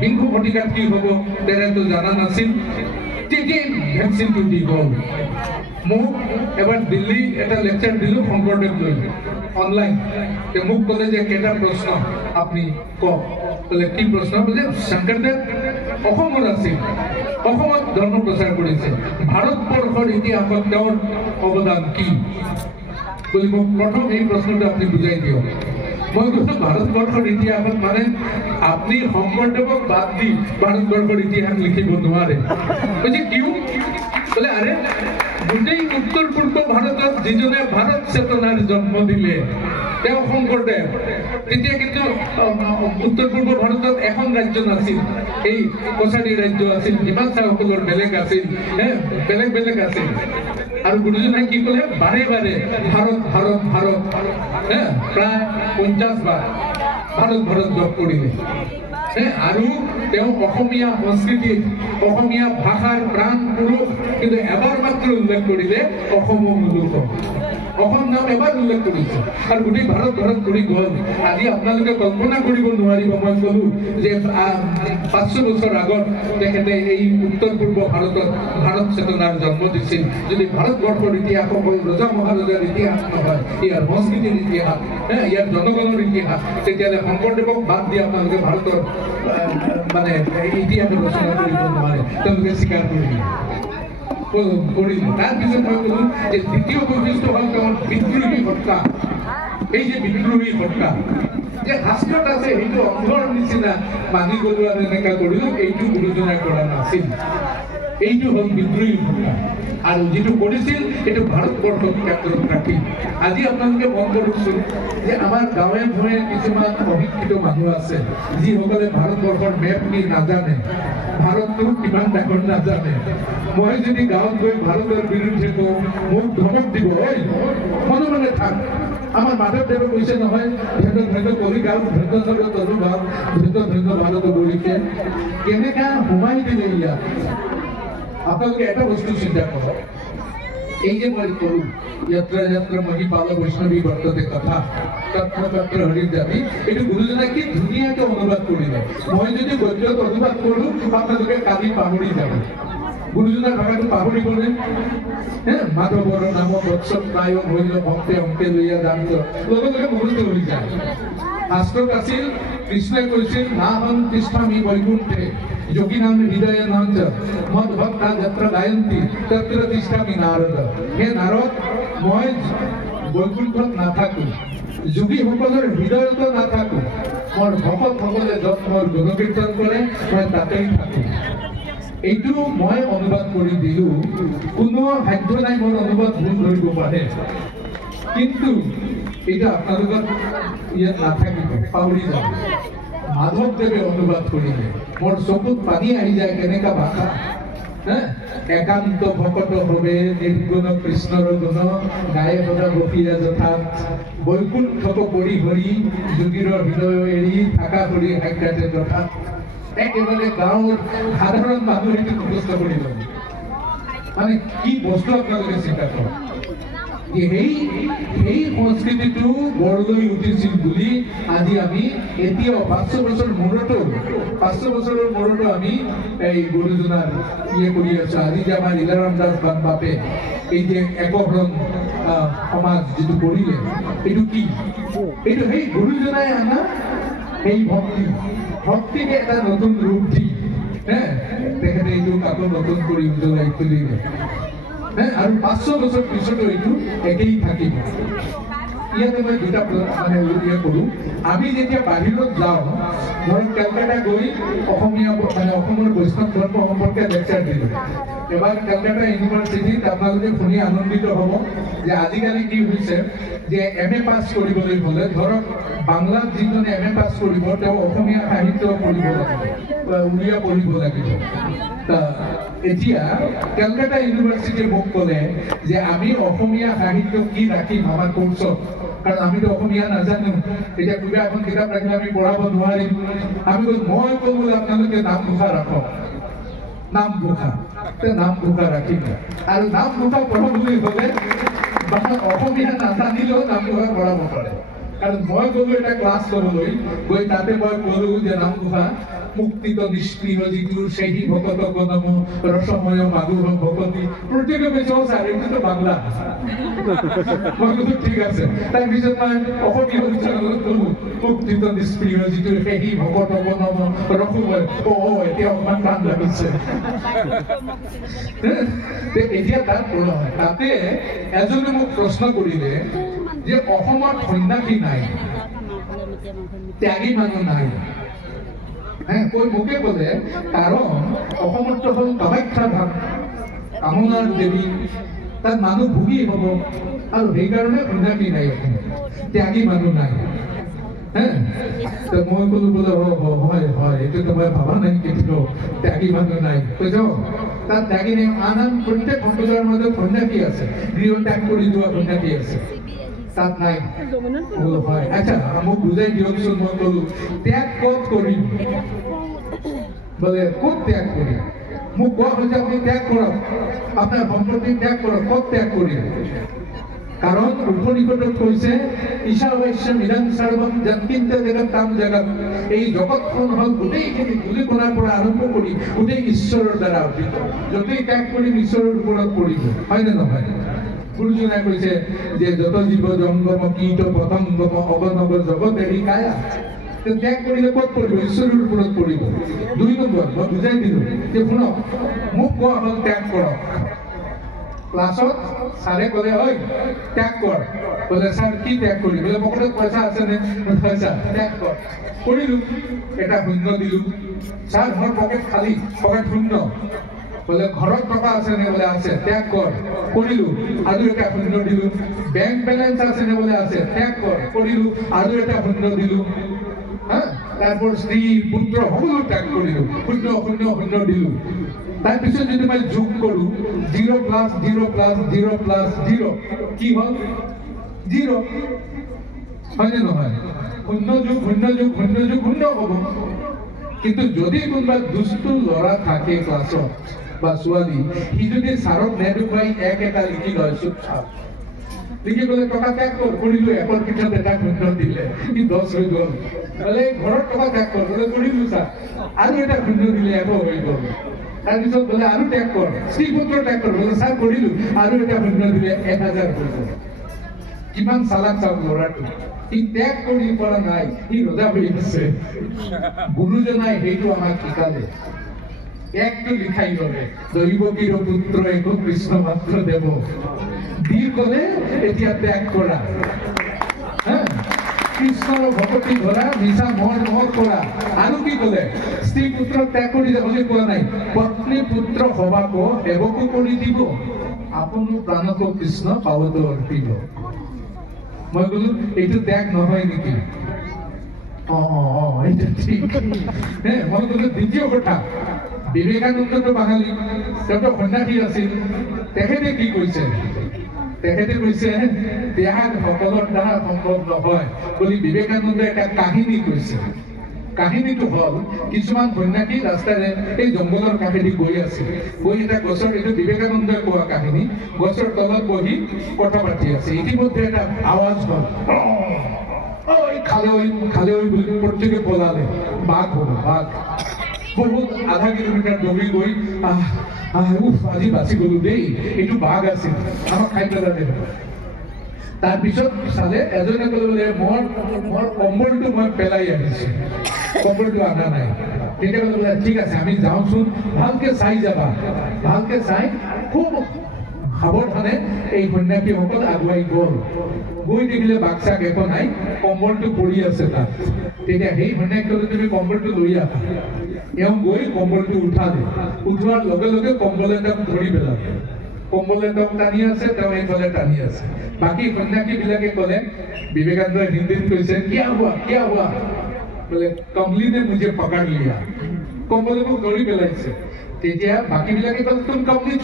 বিংশ শতিকাত কি হ'ব তেখেতো জানা নাছিল তেতিয়া ভেকচিনটো দি গ'ল মোক এবাৰ দিল্লী এটা লেকচাৰ দিলো শংকৰদেৱ লৈ অনলাইন মোক ক'লে যে কেইটা প্ৰশ্ন আপুনি কওক ক'লে কি প্ৰশ্ন বোলে শংকৰদেৱ অসমৰ আছিল অসমত ধৰ্ম প্ৰচাৰ কৰিছে ভাৰতবৰ্ষৰ ইতিহাসত তেওঁৰ অৱদান কি বুলি মোক প্ৰথম এই প্ৰশ্নটো আপুনি বুজাই দিয়ক মই কৈছো ভাৰতবৰ্ষৰ ইতিহাসত মানে আপুনি শংকৰদেৱক বাদ দি ভাৰতবৰ্ষৰ ইতিহাস লিখিব নোৱাৰে কৈছে কিয় বোলে আৰে গোটেই উত্তৰ পূৰ্ব ভাৰতত যিজনে ভাৰত চেতনাৰ জন্ম দিলে তেওঁ শংকৰদেৱ তেতিয়া কিন্তু উত্তৰ পূৰ্ব ভাৰতত এখন ৰাজ্য নাছিল, এই কছাৰী ৰাজ্য আছিল, ডিমাচাসকলৰ বেলেগ আছিল, বেলেগ বেলেগ আছিল। আৰু গুৰুজনাই কি ক'লে, বাৰে বাৰে ভাৰত ভাৰত ভাৰত প্ৰায় 50 বাৰ ভাৰত ভাৰত জপ কৰিলে। আৰু তেওঁ অসমীয়া সংস্কৃতিত অসমীয়া ভাষাৰ প্ৰাণ পুৰুষ কিন্তু এবাৰ মাত্ৰ উল্লেখ কৰিলে অসম মূলক অসম নাম এবাৰ উল্লেখ কৰিছে আৰু গোটেই ভাৰত ভাৰত কৰি গ'ল। আজি আপোনালোকে কল্পনা কৰিব নোৱাৰিব, মই ক'লো যে 500 বছৰ আগত তেখেতে এই উত্তৰ পূৰ্ব ভাৰতত ভাৰত চেতনাৰ জন্ম দিছিল। যদি ভাৰতবৰ্ষৰ ইতিহাস অকল ৰজা মহাৰজাৰ ইতিহাস নহয়, ইয়াৰ সংস্কৃতিৰ ইতিহাস, ইয়াৰ জনগণৰ ইতিহাস, তেতিয়াহ'লে শংকৰদেৱক বাদ দি আপোনালোকে ভাৰতৰ মানে ইতিহাস ৰচনা কৰিব নোৱাৰে, তেওঁলোকে স্বীকাৰ কৰিলে। তাৰপিছত মই ক'লো যে দ্বিতীয় বৈশিষ্ট্য হ'ল তেওঁৰ বিদ্ৰোহী সত্তা। এই যে বিদ্ৰোহী সত্তা যে শাস্ত্ৰত আছে, সেইটো অন্ধৰ নিচিনা মানি গ'লো আৰু এনেকুৱা কৰিলো, এইটো গুৰুজনাই কৰা নাছিল। এইটো হ'ল বিদ্ৰোহী সত্তা আৰু যিটো কৰিছিল সেইটো ভাৰতবৰ্ষক ক্ষেত্ৰত ৰাখি। আজি আপোনালোকে মন কৰিছোঁ যে আমাৰ গাঁৱে ভূঞে কিছুমান অশিক্ষিত মানুহ আছে যিসকলে ভাৰতবৰ্ষৰ মেপ কি নাজানে, ভাৰতটো কিমান ডাঙৰ নাজানে। মই যদি গাঁৱত গৈ ভাৰতৰ বিৰুদ্ধে কওঁ, মোক ধমক দিব, মনে মনে থাক। আমাৰ মাধৱদেৱে কৈছে নহয়, ধন্য ধন্য কলি গাঁও, ধন্য ধন্য তনু গাঁও, ধন্য ধন্য ভাৰত বলিকে। কেনেকা সোমাই দিলে ইয়াত। আপোনালোকে এটা বস্তু চিন্তা কৰক, এই যে মই কৰো যাত্ৰা যাত্ৰা মহিপাল বৈষ্ণৱী বৰ্ততে কথা তত্ৰ তত্ৰ হৰিৰ জাতি, এইটো গুৰুজনাই কি ধুনীয়াকে অনুবাদ কৰিলে। মই যদি গদ্যত অনুবাদ কৰো আপোনালোকে কালি পাহৰি যাব। গুৰুজনাৰ ভাষাটো পাহৰিবনে? মাধৱৰ নাম বৎসৱ প্ৰায় হৈল ভক্তে অংকে লৈয়া জানিত, লগে লগে মুখস্থ হৈ যায়। শাস্ত্ৰত আছিল, কৃষ্ণই কৈছিল নাহং তিষ্ঠামি বৈকুণ্ঠে যোগী নাম হৃদয়ে নাচ মদ ভক্তা যত্ৰ গায়ন্তি তত্ৰ তিষ্ঠামি নাৰদ। হে নাৰদ, মই বৈকুণ্ঠত নাথাকো, যোগীসকলৰ হৃদয়তো নাথাকো, মোৰ ভকতসকলে য'ত মোৰ গুণকীৰ্তন কৰে মই তাতেই থাকো। এইটো মই অনুবাদ কৰি দিলো, কোনো সাধ্য নাই মোৰ অনুবাদ ভুল ধৰিব পাৰে, কিন্তু এইটো আপোনালোকৰ ইয়াত নাথাকিব, পাহৰি যাব। মাধৱদেৱে অনুবাদ কৰিলে, মোৰ চকুত পানী আহি যায়, কেনেকা ভাষা। একান্ত ভকত হবে নিৰ্গুণ কৃষ্ণৰ গুণ গায়ে সদা বসিয়া যথাত বৈকুণ্ঠক পৰি হৰি যোগীৰ হৃদয় এৰি থাকা হৰি সাক্ষাতে যথাত। একেবাৰে গাঁৱৰ সাধাৰণ মানুহ সেইটো মুখস্থ কৰি ল'ব। মানে কি বস্তু আপোনালোকে চিন্তা কৰক। সেই সংস্কৃতিটো গঢ় লৈ উঠিছিল বুলি আজি আমি এতিয়াও 500 বছৰ মূৰতো আমি এই গুৰুজনাৰ কৰি আছো। আজি যে আমাৰ লীলাৰাম দাস বাপে এই যে একশৰণ সমাজ যিটো কৰিলে, এইটো কি? এইটো সেই গুৰুজনাই আনা সেই ভক্তিকে এটা নতুন ৰূপ দি তেখেতে এইটোক আকৌ নতুন কৰি উজ্বলাই তুলিলে। আৰু 500 বছৰ পিছতো এইটো একেই থাকিব। ইয়াতে মই দুটা মানে কৰো, আমি যেতিয়া বাহিৰত যাওঁ, ধৰক কেলকাতা গৈ অসমীয়া মানে অসমৰ বৈষ্ণৱ ধৰ্ম সম্পৰ্কে লেকচাৰ দিলোঁ। এবাৰ কেলকাতা ইউনিভাৰ্চিটিত আপোনালোকে শুনি আনন্দিত হ'ব যে আজিকালি কি হৈছে যে MA পাছ কৰিবলৈ হ'লে, ধৰক বাংলাত যিজনে MA পাছ কৰিব তেওঁ অসমীয়া সাহিত্য পঢ়িব লাগিব, উৰিয়া পঢ়িব লাগিব। এতিয়া কেলকাতা ইউনিভাৰ্চিটিয়ে মোক ক'লে যে আমি অসমীয়া সাহিত্য কি ৰাখিম আমাৰ কোৰ্চত, কাৰণ আমিতো অসমীয়া নাজানো। এতিয়া কিবা এখন কিতাপ ৰাখিলে আমি পঢ়াব নোৱাৰিম। মই ক'লো আপোনালোকে নামঘোষা ৰাখক, নামঘোষা ৰাখিব। আৰু নামঘোষা পঢ়াবলৈ হ'লে অসমীয়া নাজানিলেও নামঘোষা পঢ়াব পাৰে। কাৰণ মই গ'লো এটা ক্লাছ ল'বলৈ, গৈ তাতে মই ক'লো যে নামঘোষা মুক্তিত নিষ্ক্ৰিয় যিটোৰ সেই ভকত গণম ৰসময় মাগুৰ ভকতি প্ৰত্যেকে কৈছে ছাৰ এইটোতো বাংলা। মই কৈছো ঠিক আছে। তাৰপিছত মই অসমীয়া উচ্চাৰণত ক'লো মুক্তিত নিষ্ক্ৰিয় যিটোৰ সেই ভকত গণম ৰসময়। এতিয়া অকমান টান লাগিছে। এতিয়া তাত তাতে এজনে মোক প্ৰশ্ন কৰিলে যে অসমত সন্ন্যাসী নাই, ত্যাগী মানুহ নাই। মোকে ক'লে কাৰণ অসমতো হ'ল কামাখ্যা ধাম, কামনাৰ দেৱী, তাত মানুহ ভোগী হ'ব, আৰু সেইকাৰণে সন্ন্যাসী নাই অসমত। ত্যাগী মানুহ নাই মই কলো বোলে হয় হয় এইটো মই ভাবা নাই কিন্তু ত্যাগী মানুহ নাই কৈছ তাত ত্যাগী নাই আন আন প্ৰত্যেক সম্প্ৰদায়ৰ মাজত সন্ন্যাসী আছে গৃহ ত্যাগ কৰি যোৱা সন্ন্যাসী আছে তাত নাই হয় আচ্ছা মোক বুজাই দিয়কচোন মই কলো ত্যাগ ক'ত কৰিম বোলে ক'ত ত্যাগ কৰিম মোক কোৱা হৈছে আপুনি ত্যাগ কৰক আপোনাৰ সম্পত্তি ত্যাগ কৰক ক'ত ত্যাগ কৰিম কাৰণ উপনিষদত কৈছে ঈশাৱাস্য নিৰং সৰ্বম যৎকিঞ্চ জগৎ তাম জগৎ এই জগতখন হ'ল গোটেইখিনি ধূলিকণাৰ পৰা আৰম্ভ কৰি গোটেই ঈশ্বৰৰ দ্বাৰা আবৃত য'তেই ত্যাগ কৰিম ঈশ্বৰৰ ওপৰত পৰিব হয়নে নহয় গুৰুজনাই কৈছে যে যত জীৱ জংগম কীট পতংগম অগণগ জগত এৰি কায়া ত্যাগ কৰিলে ক'ত পৰিব ঈশ্বৰৰ ওপৰত পৰিব 2 নম্বৰ মই বুজাই দিলোঁ যে শুনক মোক কোৱা হ'ল ত্যাগ কৰক ক্লাছত ছাৰে ক'লে ঐ ত্যাগ কৰ বোলে ছাৰ কি ত্যাগ কৰি বোলে পকেটত পইচা আছেনে পইচা ত্যাগ কৰ কৰিলোঁ এটা শূন্য দিলোঁ ছাৰ মোৰ পকেট খালী পকেট শূন্য বোলে ঘৰত টকা আছেনে বোলে আছে ত্যাগ কৰ কৰিলোঁ আৰু এটা শূন্য দিলোঁ বেংক বেলেঞ্চ আছেনে বোলে আছে ত্যাগ কৰ কৰিলোঁ আৰু এটা শূন্য দিলোঁ তাৰপৰ স্ত্ৰী পুত্ৰ সকলো ত্যাগ কৰিলোঁ শূন্য শূন্য শূন্য দিলোঁ তাৰপিছত যদি মই যোগ কৰোঁ 0 + 0 + 0 + 0 কি হ'ল 0 হয়নে নহয় শূন্য যোগ শূন্য যোগ শূন্য যোগ শূন্য হ'ব কিন্তু যদি কোনোবা দুষ্টু ল'ৰা থাকে ক্লাছত বা ছোৱালী সি যদি ছাৰক নেদুখাই এটা লিখি লয় চুপচাপ লিখি গ'লে টকা ত্যাগ কৰিলোঁ একৰ পিছত এটা শূন্য দিলে সি 10 হৈ গ'ল বোলে ঘৰত টকা ত্যাগ বোলে কৰিলোঁ ছাৰ আৰু এটা শূন্য দিলে 100 হৈ গ'ল তাৰপিছত বোলে আৰু ত্যাগ কৰ স্ত্ৰী পুত্ৰ ত্যাগ কৰ বোলে ছাৰ কৰিলোঁ আৰু এটা শূন্য দিলে 1000 হৈ গ'ল কিমান চালাক চাওক ল'ৰাটো সি ত্যাগ কৰি পৰা নাই সি ৰজা হৈ আছে গুৰুজনাই সেইটো আমাক শিকালে একটো লিখাই গ'লে দৈৱকীৰ পুত্ৰ এক কৃষ্ণ মাত্ৰ দেৱ দি ক'লে এতিয়া ত্যাগ কৰা কৃষ্ণৰ ভকতি ধৰা নিচা মহ কৰা আৰু কি ক'লে স্ত্ৰী পুত্ৰ ত্যাগ কৰি যাবলৈ কোৱা নাই পত্নী পুত্ৰ সবাক সেৱকো কৰি দিব আপোনো প্ৰাণক কৃষ্ণ পাৱত অৰ্পিব মই ক'লো এইটো ত্যাগ নহয় নেকি এইটো ঠিক মই ক'লো দ্বিতীয় কথা বিবেকানন্দটো বাঙালী তেওঁতো সন্ন্যাসী আছিল তেখেতে কি কৈছে তেখেতে কৈছে ত্যাগ সকলৰ দ্বাৰা সম্ভৱ নহয় বুলি বিবেকানন্দে এটা কাহিনী কৈছে কাহিনীটো হ'ল কিছুমান সন্ন্যাসী ৰাস্তাৰে এই জংঘলৰ কাষেদি গৈ আছিল গৈ এটা গছৰ এইটো বিবেকানন্দই কোৱা কাহিনী গছৰ তলত বহি কথা পাতি আছে ইতিমধ্যে এটা আৱাজ হ'ল খালে বুলি প্ৰত্যেকে পলালে বাঘ হ'ল বাঘ বহুত আধা কিলোমিটাৰ দৌৰি গৈ আজি বাচি গ'লো দেই এইটো বাঘ আছিল আমাক খাই পেলালে তাৰপিছত চালে এজনে ক'লে বোলে মোৰ কম্বলটো মই পেলাই আহিছোঁ কম্বলটো অনা নাই তেতিয়া ক'লে বোলে ঠিক আছে আমি যাওঁচোন ভালকে চাই যাবা ভালকে চাই খুব সাৱধানে এই সন্ন্যাসীসকল আগুৱাই গ'ল গৈ দেখিলে বাক্সাক একো নাই কম্বলটো পৰি আছে তাত তেতিয়া সেই সন্ন্যাসীসকলে তুমি কম্বলটো লৈ আহা এওঁ গৈ কম্বলটো উঠালে উঠোৱাৰ লগে লগে কম্বল এটা ধৰি পেলালে কম্বল এটা টানি আছে তেওঁ এইফালে টানি আছে বাকী সন্ন্যাসীবিলাকে ক'লে বিবেকানন্দই হিন্দীত কৈছে কিয়া হুৱা বোলে কমলি নে মুझे पकड़ लिया কম্বলে মোক ধৰি পেলাইছে তেতিয়া বাকি বিলাকে कहते तुम कमली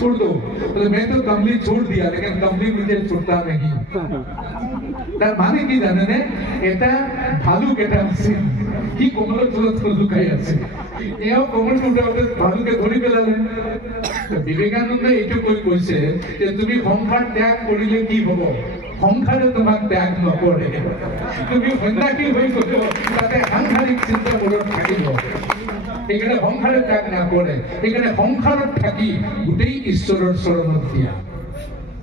छोड़ दो बोले मैं तो कमली छोड़ दिया लेकिन कमली मुझे छूटता नहीं তার মানে কি জানেন এটা ভালুক এটা আছে কি কমলের তলত লুকাই আছে এও কমল উঠাওতে ভালুকে ধৰি পেলালে বিবেকানন্দ এইটো কৈছে যে তুমি সংসাৰ ত্যাগ কৰিলে কি হ'ব সংসাৰে তোমাক ত্যাগ নকৰে তুমি সন্ন্যাসী হৈ গ'লে তাতে সাংসাৰিক চিন্তা মনত থাকিব এখানে সংসাৰে ত্যাগ না কৰে এখানে সংসাৰত থাকি গোটেই ঈশ্বৰৰ চৰণত দিয়া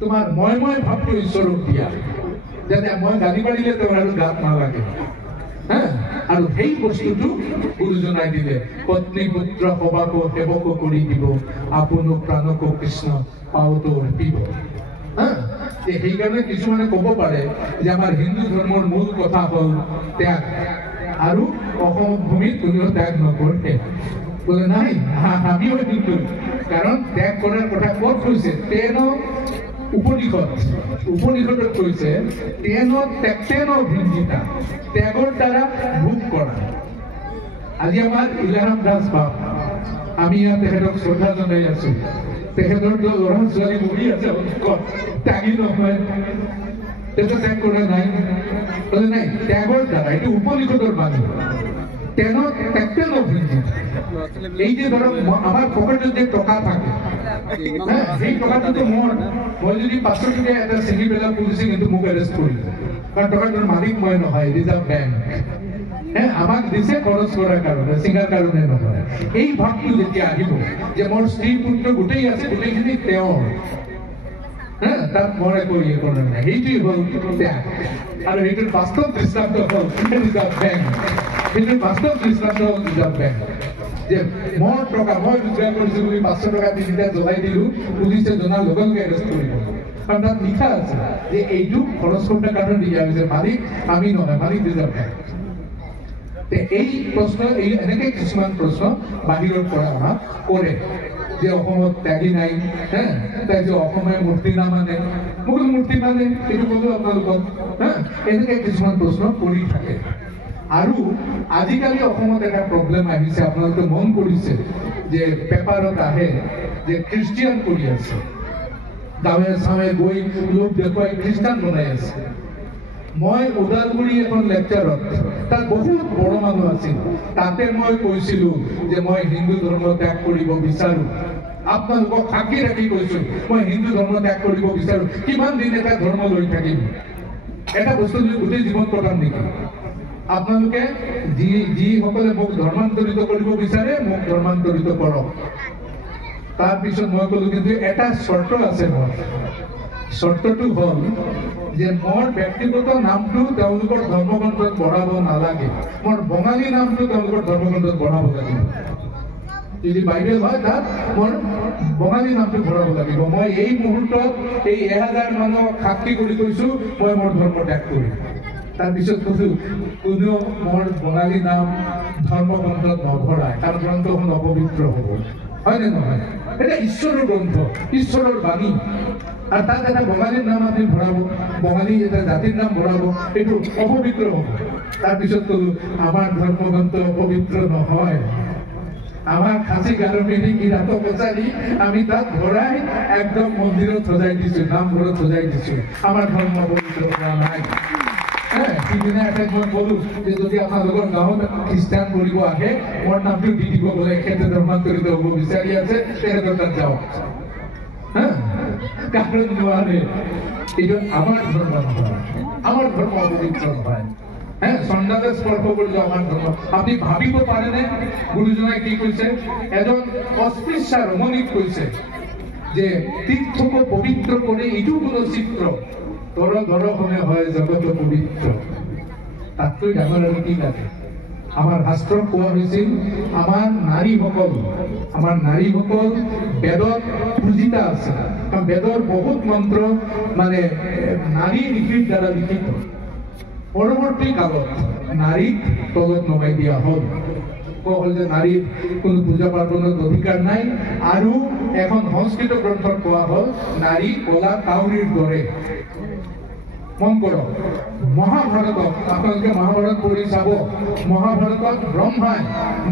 তোমাৰ মই ভাৱটো ঈশ্বৰক দিয়া যাতে মই গালি পাৰিলে তোমাৰ আৰু গাত নালাগে আৰু সেই বস্তুটো গুৰুজনাই দিলে পত্নী পুত্ৰ সবাক সেৱক কৰি দিব আপোনো প্ৰাণক কৃষ্ণ পাৱত অৰ্পিব সেইকাৰণে কিছুমানে ক'ব পাৰে যে আমাৰ হিন্দু ধৰ্মৰ মূল কথা হ'ল ত্যাগ আৰু অসম ভূমিত কোনেও ত্যাগ নকৰে বোলে নাই আমিও কিন্তু কাৰণ ত্যাগ কৰাৰ কথা ক'ত কৈছে উপনিষদত কৈছে তেন ভিঞ্জিতা ত্যাগৰ দ্বাৰা ভোগ কৰা। আজি আমাৰ ইলাৰাম দাস বাপ আমি ইয়াত তেখেতক শ্ৰদ্ধা জনাই আছো। তেখেতৰ ল'ৰা ছোৱালী মৰি আছে ত্যাগী নহয়, তেখেতে ত্যাগ কৰা নাই নাই ত্যাগৰ দ্বাৰা। এইটো উপনিষদৰ বাণী। এই যে ধৰক আমাৰ পকেটে যে টকা থাকে সেই টকাটো মোৰ মই যদি 500 টকা এটা চিঙি পেলাই পুলিচে কিন্তু মোক এৰেষ্ট কৰিল, কাৰণ টকাটোৰ মালিক মই নহয়, ৰিজাৰ্ভ বেংক আমাক দিছে খৰচ কৰাৰ কাৰণে, চিঙাৰ কাৰণে নহয়। এই ভাৱটো যেতিয়া আহিব যে মোৰ স্ত্ৰী পুত্ৰ গোটেই আছে, গোটেইখিনি তেওঁৰ, তাত মই একো ইয়ে কৰা নাই, সেইটোৱেই হ'ল ত্যাগ। আৰু সেইটোৰ বাস্তৱ দৃষ্টান্ত হ'ল ৰিজাৰ্ভ বেংক। সেইটোৰ বাস্তৱ দৃষ্টান্ত হ'ল ৰিজাৰ্ভ বেংক। যে মোৰ টকা মই ৰোজগাৰ কৰিছোঁ বুলি 500 টকা তিনিটা জ্বলাই দিলোঁ, পুলিচে জনাৰ লগে লগে এৰেষ্ট কৰিব। কাৰণ তাত লিখা আছে যে এইটো খৰচ কৰাৰ কাৰণে দিয়া হৈছে, মালিক আমি নহয়, মালিক ৰিজাৰ্ভ বেংক। এই প্ৰশ্ন এনেকে কিছুমান প্ৰশ্ন বাহিৰৰ পৰা আমাক কৰে যে অসমত ত্যাগী নাই, তাৰপিছত অসমে মূৰ্তি নামানে, মূল মূৰ্তি মানে সেইটো ক'লো আপোনালোকক। এনেকে কিছুমান প্ৰশ্ন কৰি থাকে। আৰু আজিকালি অসমত এটা প্ৰব্লেম আহিছে, আপোনালোকে মন কৰিছে যে পেপাৰত আহে যে খ্ৰীষ্টিয়ান কৰি আছে, গাঁৱে চাৱে গৈ লোক দেখুৱাই খ্ৰীষ্টান বনাই আছে। মই ওদালগুৰি এখন লেকচাৰত, তাত বহুত বড় মানুহ আছিল, তাতে মই কৈছিলো যে মই হিন্দু ধৰ্ম ত্যাগ কৰিব বিচাৰো। আপোনালোকক সাক্ষী ৰাখি কৈছো মই হিন্দু ধৰ্ম ত্যাগ কৰিব বিচাৰো। কিমান দিন এটা ধৰ্ম লৈ থাকিম? এটা বস্তু লৈ গোটেই জীৱন কটাম নেকি? আপোনালোকে যিসকলে মোক ধৰ্মান্তৰিত কৰিব বিচাৰে মোক ধৰ্মান্তৰিত কৰক। তাৰপিছত মই ক'লো কিন্তু এটা চৰ্ত আছে মোৰ। চৰ্তটো হ'ল যে মোৰ ব্যক্তিগত নামটো তেওঁলোকৰ ধৰ্মগ্ৰন্থত বঢ়াব নালাগে, মোৰ বঙালী নামটো তেওঁলোকৰ ধৰ্মগ্ৰন্থত বঢ়াব লাগিব। যদি বাইবেল হয় তাত মোৰ বঙালী নামটো ভৰাব লাগিব। মই এই মুহূৰ্তত এই 1000 মানুহক সাক্ষী কৰি কৈছো মই মোৰ ধৰ্ম ত্যাগ কৰিম। তাৰপিছত কৈছো কোনেও মোৰ বঙালী নাম ধৰ্মগ্ৰন্থত নভৰায়, কাৰণ গ্ৰন্থখন অপবিত্ৰ হ'ব, হয়নে নহয়? এটা ঈশ্বৰৰ গ্ৰন্থ, ঈশ্বৰৰ বাণী, আৰু তাত এটা বঙালীৰ নাম আপুনি ভৰাব, বঙালী এটা জাতিৰ নাম ভৰাব, এইটো অপবিত্ৰ হ'ব। তাৰপিছত ক'লো আমাৰ ধৰ্মগ্ৰন্থ অপবিত্ৰ নহয়, আমাৰ খাসি গাৰমিনী কিৰাত কচাৰি আমি তাত ভৰাই একদম মন্দিৰত সজাই দিছো, নামঘৰত সজাই দিছো। আমাৰ ধৰ্ম পবিত্ৰ হওয়া নাই। সিদিনা এটা মই ক'লো যে যদি আপোনালোকৰ গাঁৱত খ্ৰীষ্টান কৰিব আহে মোৰ নামটো দি দিব, বোলে এখেতে ধৰ্মান্তৰিত হ'ব বিচাৰি আছে, তেখেতৰ তাত যাওক। কাৰণ নোৱাৰে, এইটো আমাৰ ধৰ্ম নহয়, আমাৰ ধৰ্ম অপবিত্ৰ নহয়। চন্দালে স্পৰ্শ কৰিলো আমাৰ ধৰ্ম। আপুনি ভাবিব পাৰেনে গুৰুজনাই কি কৈছে? এজন অস্পৃশ্যা ৰমণীক কৈছে যে তীৰ্থক পবিত্ৰ কৰি এইটো কোনো চিত্ৰ, তোৰ দৰ্শনে হয় জগত পবিত্ৰ। তাতকৈ ডাঙৰ আৰু কি লাগে? আমাৰ শাস্ত্ৰত কোৱা হৈছিল আমাৰ নাৰীসকল বেদত পূজিতা আছে। বেদৰ বহুত মন্ত্ৰ মানে নাৰী ঋষিৰ দ্বাৰা লিখিত। পৰৱৰ্তী কালত নাৰীক তলত নমাই দিয়া হ'ল, কোৱা হ'ল যে নাৰীৰ কোনো পূজা পাৰ্বণত অধিকাৰ নাই। আৰু এখন সংস্কৃত গ্ৰন্থত কোৱা হ'ল নাৰী কলা কাউৰীৰ দৰে। মন কৰক, মহাভাৰতত আপোনালোকে মহাভাৰত পঢ়ি চাব, মহাভাৰতত ব্ৰহ্মাই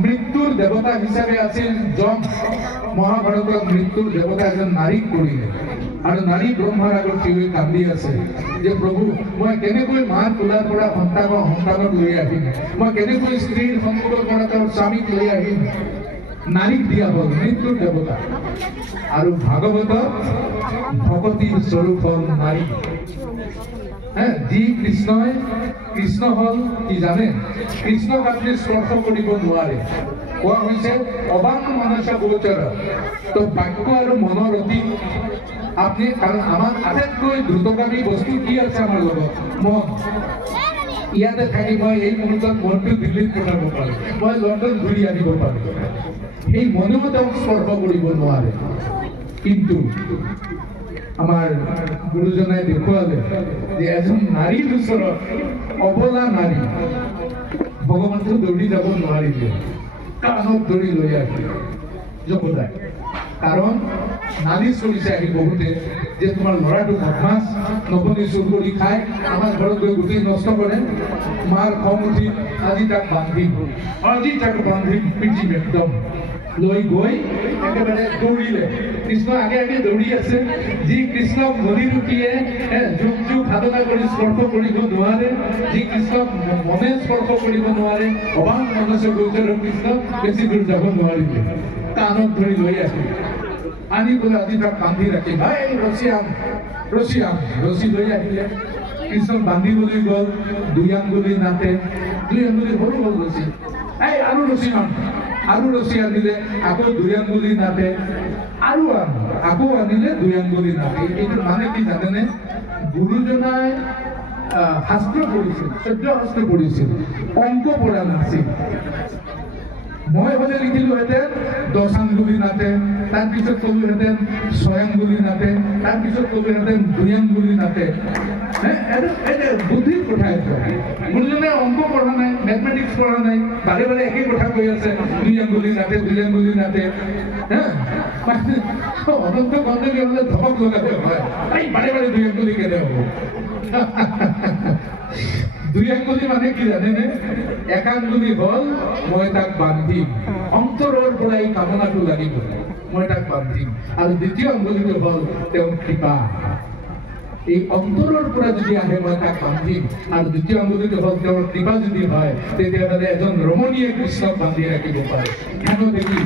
মৃত্যুৰ দেৱতা হিচাপে আছিল যম। মহাভাৰতত মৃত্যুৰ দেৱতা এজন নাৰীক কৰিলে, আৰু নাৰী ব্ৰহ্মাৰ আগত থিয় হৈ কান্দি আছে যে প্ৰভু মই কেনেকৈ মাৰ কোলাৰ পৰা সন্তানক লৈ আহিম, মই কেনেকৈ স্ত্ৰীৰ সন্মুখৰ পৰা তেওঁৰ স্বামীক লৈ আহিম। নাৰীক দিয়া হ'ল মৃত্যুৰ দেৱতা। আৰু ভাগৱতত ভগৱতীৰ স্বৰূপ হ'ল নাৰী। যি কৃষ্ণ হ'ল কি জানে? কৃষ্ণক আপুনি স্পৰ্শ কৰিব নোৱাৰে। কোৱা হৈছে অবাং মনসা গোচৰ, তো বাক্য আৰু মনৰ অতীত আপনি। কাৰণ আমাৰ আটাইতকৈ দ্ৰুতগামী বস্তু কি আছে আমাৰ লগত? মন। ইয়াতে থাকি মই এই মুহূৰ্তত মনটো দিল্লীত পঠাব পাৰোঁ, মই লণ্ডন ঘূৰি আনিব পাৰোঁ। সেই মনেও তেওঁক স্পৰ্শ কৰিব নোৱাৰে। কিন্তু আমাৰ গুৰুজনাই দেখুৱালে যে এজন নাৰীৰ ওচৰত অবলা নাৰী ভগৱানটো দৌৰি যাব নোৱাৰিলে, কাণত ধৰি লৈ আহিলে যশোদাই। কাৰণ নালিচ কৰিছে আহি বহুতে যে তোমাৰ ল'ৰাটো বদমাছ নকনি চুৰ কৰি খায় আমাৰ ঘৰত গৈ গোটেই নষ্ট কৰে মাৰ খং উঠি আজি তাক বান্ধিম পিটিম একদম লৈ গৈ একেবাৰে দৌৰিলে কৃষ্ণ আগে আগে দৌৰি আছে যি কৃষ্ণক মনি ৰুকিয়ে যুগ যুগ সাধনা কৰি স্পৰ্শ কৰিব নোৱাৰে যি কৃষ্ণক মনে স্পৰ্শ কৰিব নোৱাৰে অবাক মনসে গোচৰ কৃষ্ণ বেছি দূৰ যাব নোৱাৰিলে কাণত ধৰি লৈ আহিলে আনি বোলে আজি তাক বান্ধি ৰাখিম ৰছী লৈ আহিলে কৃষ্ণক বান্ধিবলৈ গ'ল 2 আঙ্গুলি নাতে 2 আঙ্গুলি সৰু হ'ল ৰছী আৰু ৰছী আনিলে আকৌ 2 আঙ্গুলি নাতে আৰু আকৌ আনিলে 2 আঙ্গুলি নাতে এইটো মানে কি জানেনে গুৰুজনাই শাস্ত্ৰ পঢ়িছিল সত্য শাস্ত্ৰ পঢ়িছিল অংক পঢ়া নাছিল মই হলে লিখিলোহেঁতেন 10 আঙ্গুলি নাতে তাৰপিছত ক'লোহেঁতেন 6 আঙ্গুলি নাতে তাৰপিছত ক'লোহেঁতেন 2 আঙ্গুলি নাতে বুদ্ধিৰ কথা এইটো গুৰুজনে অংক পঢ়া নাই মেথমেটিক্স পঢ়া নাই বাৰে বাৰে একেই কথা কৈ আছে 2 আঙ্গুলি নাতে 2 আঙ্গুলি নাতে অনন্ত গণ্ডগী হলে ধমক লগাতে হয় বাৰে বাৰে 2 আঙ্গুলি কেনে হ'ব 2 আঙ্গুলি মানে কি জানেনে 1 আঙ্গুলি হল মই তাক বান্ধিম অন্তৰৰ পৰা এই কামনাটো লাগিব মই তাক বান্ধিম আৰু দ্বিতীয় আঙ্গুলিটো হল তেওঁৰ কৃপা এই অন্তৰৰ পৰা যদি আহে মই তাক বান্ধিম আৰু দ্বিতীয় আঙ্গুলিটো হল তেওঁৰ কৃপা যদি হয় তেতিয়াহ'লে এজন ৰমণীয়ে কৃষ্ণক বান্ধি ৰাখিব পাৰে হেনো দেখি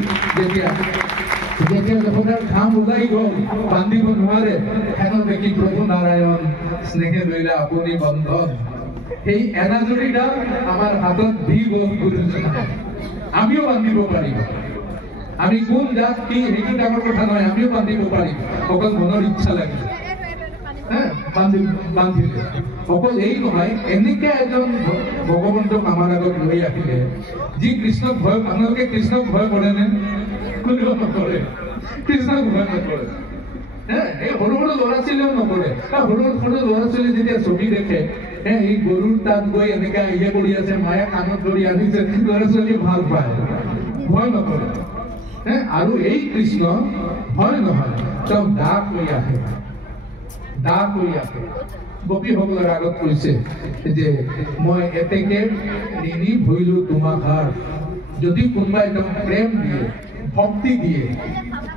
যেতিয়া যশোদাৰ ঘাম ওলাই গ'ল বান্ধিব নোৱাৰে হেনো দেখি প্ৰভু নাৰায়ণ স্নেহে ধৰিলে আপুনি বন্ধন এই এনাজৰীডাল আমাৰ হাতত দি গ'ল গুৰুজনা আমিও বান্ধিব পাৰিম আমি কোন জাত কি সেইটো ডাঙৰ কথা নহয় আমিও বান্ধিব পাৰিম অকল মনৰ ইচ্ছা লাগে বান্ধিলে অকল এই নহয় এনেকে এজন ভগৱন্তক আমাৰ আগত লৈ আহিলে যি কৃষ্ণক ভয় মানুহকে কৃষ্ণক ভয় কৰেনে কোনেও নকৰে কৃষ্ণক ভয় নকৰে এই সৰু সৰু ল'ৰা ছোৱালীও নকৰে সৰু ল'ৰা ছোৱালী যেতিয়া ছবি দেখে এই গৰুৰ তাত গৈ এনেকা কৰি আছে মায়ে কাণত ধৰি আনিছে ল'ৰা ছোৱালী ভাল পায় ভয় নকৰে আৰু এই কৃষ্ণ ভয় নহয় তেওঁ দাগ লৈ আহে গোপীসকলৰ আগত কৈছে যে মই এতেকে ঋণী ভইলো তোমাক যদি কোনোবাই তেওঁ প্ৰেম দিয়ে ভক্তি দিয়ে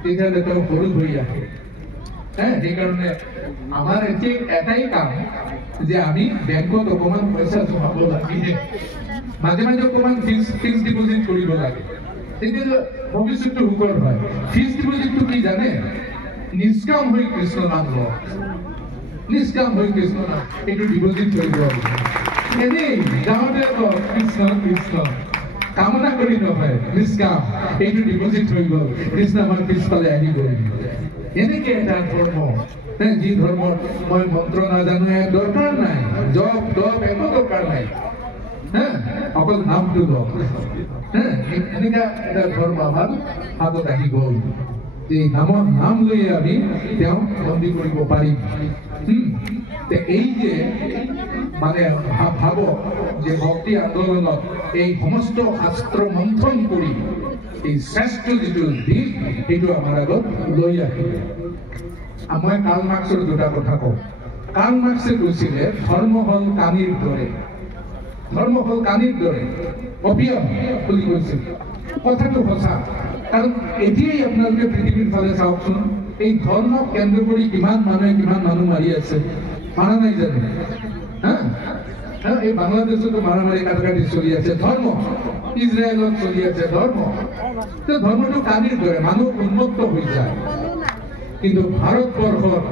তেতিয়াহ'লে তেওঁ সৰু হৈ আহে সেইকাৰণে আমাৰ এটাই কাম যে আমি বেংকত অকণমান পইচা জমাব লাগে মাজে মাজে অকণমান ফিক্স ডিপজিট কৰিব লাগে তেতিয়া ভৱিষ্যতটো সুখৰ হয় ফিক্স ডিপজিটটো কি জানে নিষ্কাম হৈ কৃষ্ণ নাম লওক নিষ্কাম হৈ কৃষ্ণ নাম এইটো ডিপজিট কৰিব এনেই গাঁৱতে কওক কৃষ্ণ কৃষ্ণ কামনা কৰি নহয় নিষ্কাম এইটো ডিপজিট হৈ গ'ল কৃষ্ণ আমাৰ পিছফালে আহি গ'ল এনেকে এটা ধৰ্ম যি ধৰ্ম মই মন্ত্ৰ নাজানো দৰকাৰ নাই জপ একো দৰকাৰ নাই অকল নামটো লওক এনেকা এটা ধৰ্ম আমাৰ হাতত আহি গ'ল যে নামৰ নাম লৈ আমি তেওঁ বন্দী কৰিব পাৰিম এই যে মানে ভাব যে ভক্তি আন্দোলনত এই সমস্ত শাস্ত্ৰ মন্থন কৰি এই শ্ৰেষ্ঠ যিটো দিশ সেইটো আমাৰ আগত লৈ আহিলে মই কাৰ্ল মাৰ্ক্সৰ দুটা কথা কওঁ কাৰ্ল মাৰ্ক্সে কৈছিলে ধৰ্ম হল কানিৰ দৰে অপিয়াম বুলি কৈছিল কথাটো সঁচা কাৰণ এতিয়াই আপোনালোকে পৃথিৱীৰ ফালে চাওকচোন এই ধৰ্মক কেন্দ্ৰ কৰি কিমান মানুহ মাৰি আছে মাৰা নাই জানো এই বাংলাদেশতো মাৰামাৰি কাটাকাটি চলি আছে ধৰ্ম ইসৰায়েলত চলি আছে ধৰ্মটো কানিৰ দৰে মানুহ উন্মুক্ত হৈ যায় কিন্তু ভাৰতবৰ্ষত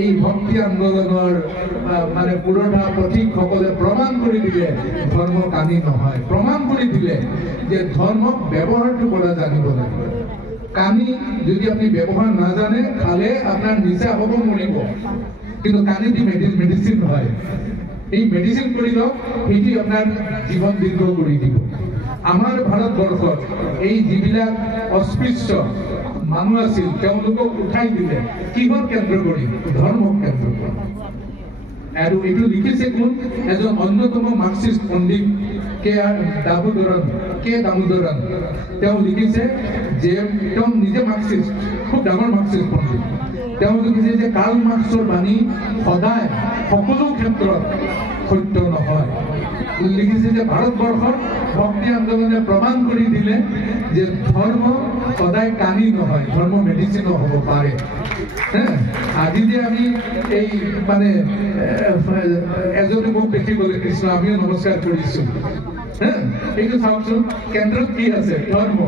এই ভক্তি আন্দোলনৰ মানে পুৰণা পথিকসকলে প্ৰমাণ কৰি দিলে ধৰ্ম কানি নহয় প্ৰমাণ কৰি দিলে যে ধৰ্মক ব্যৱহাৰটো কৰা জানিব লাগিব কানি যদি আপনি ব্যৱহাৰ নাজানে খালে আপনাৰ নিচা হ'ব মৰিব কিন্তু কানি দি মেডিসিন হয় এই মেডিসিন কৰি লওক সেইটো আপনাৰ জীবন দীৰ্ঘ কৰি দিব আমাৰ ভাৰতবৰ্ষত এই যিবিলাক অস্পৃশ্য মানুহ আছিল তেওঁলোকক উঠাই দিলে কিহৰ কেন্দ্ৰ কৰি ধৰ্মক কেন্দ্ৰ কৰি আৰু এইটো লিখিছে কোন এজন অন্যতম মাৰ্ক্সিষ্ট পণ্ডিত কে দামোদৰন তেওঁ লিখিছে যে তেওঁ নিজে মাৰ্ক্সিষ্ট খুব ডাঙৰ মাৰ্ক্সিষ্ট পণ্ডিত তেওঁ লিখিছে যে কাৰ্ল মাৰ্ক্সৰ বাণী সদায় সকলো ক্ষেত্ৰত সত্য নহয়। লিখিছে যে ভাৰতবৰ্ষত ভক্তি আন্দোলনে প্ৰমাণ কৰি দিলে যে ধৰ্ম সদায় কানি নহয়, ধৰ্ম মেডিচিনো হ'ব পাৰে। আজি যে আমি এই মানে এজনে মোক দেখি গ'লে কৃষ্ণ, আমিও নমস্কাৰ কৰিছো। এইটো চাওকচোন, কেন্দ্ৰত কি আছে? ধৰ্ম।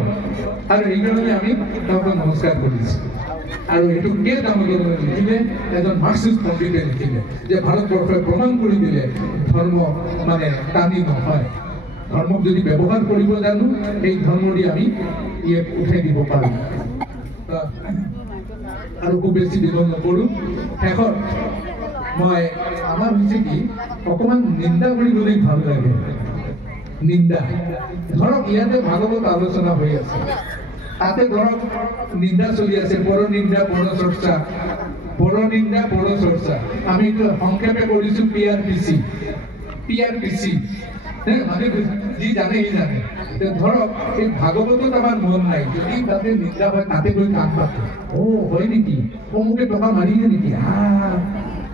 আৰু এইকাৰণে আমি তেওঁক নমস্কাৰ কৰিছো। আৰু এইটো কে দামোদৰে লিখিলে? এজন মাৰ্ক্সিষ্ট পণ্ডিতে লিখিলে যে ভাৰতবৰ্ষই প্ৰমাণ কৰি দিলে ধৰ্ম মানে কানি নহয়। ধৰ্মক যদি ব্যৱহাৰ কৰিব জানো, এই ধৰ্ম দি আমি ইয়াক উঠাই দিব পাৰোঁ। আৰু খুব বেছি দীঘল নকৰোঁ। শেষত মই আমাৰ হৈছে কি অকণমান নিন্দা কৰিবলৈ ভাল লাগে। নিন্দা ধৰক ইয়াতে ভাগৱত আলোচনা হৈ আছে, তাতে ধৰক নিন্দা চলি আছে, পৰ নিন্দা পৰ চৰ্চা, পৰ নিন্দা পৰ চৰ্চা। আমি সংক্ষেপে কৰিছো PRPC। মানে যি জানে সি জানে। ধৰক এই ভাগৱতত আমাৰ মন নাই, যদি তাতে নিন্দা হয় তাতে গৈ কাম পাতে, হয় নেকি, অমুকে টকা মাৰিলে নেকি,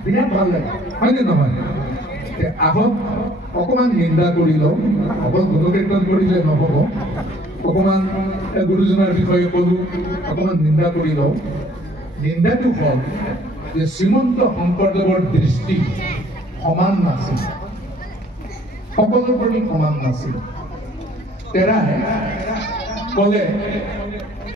বিৰাট ভাল লাগে, হয়নে নহয়? আহক অকণমান নিন্দা কৰি লওঁ। অকল গুণকীৰ্তন কৰিলে নহ'ব, অকণমান গুৰুজনাৰ বিষয়ে ক'লো, অকণমান নিন্দা কৰি লওঁ। নিন্দাটো হ'ল যে শ্ৰীমন্ত শংকৰদেৱৰ দৃষ্টি সমান নাছিল, সকলোৰ প্ৰতি সমান নাছিল। তেৰাই ক'লে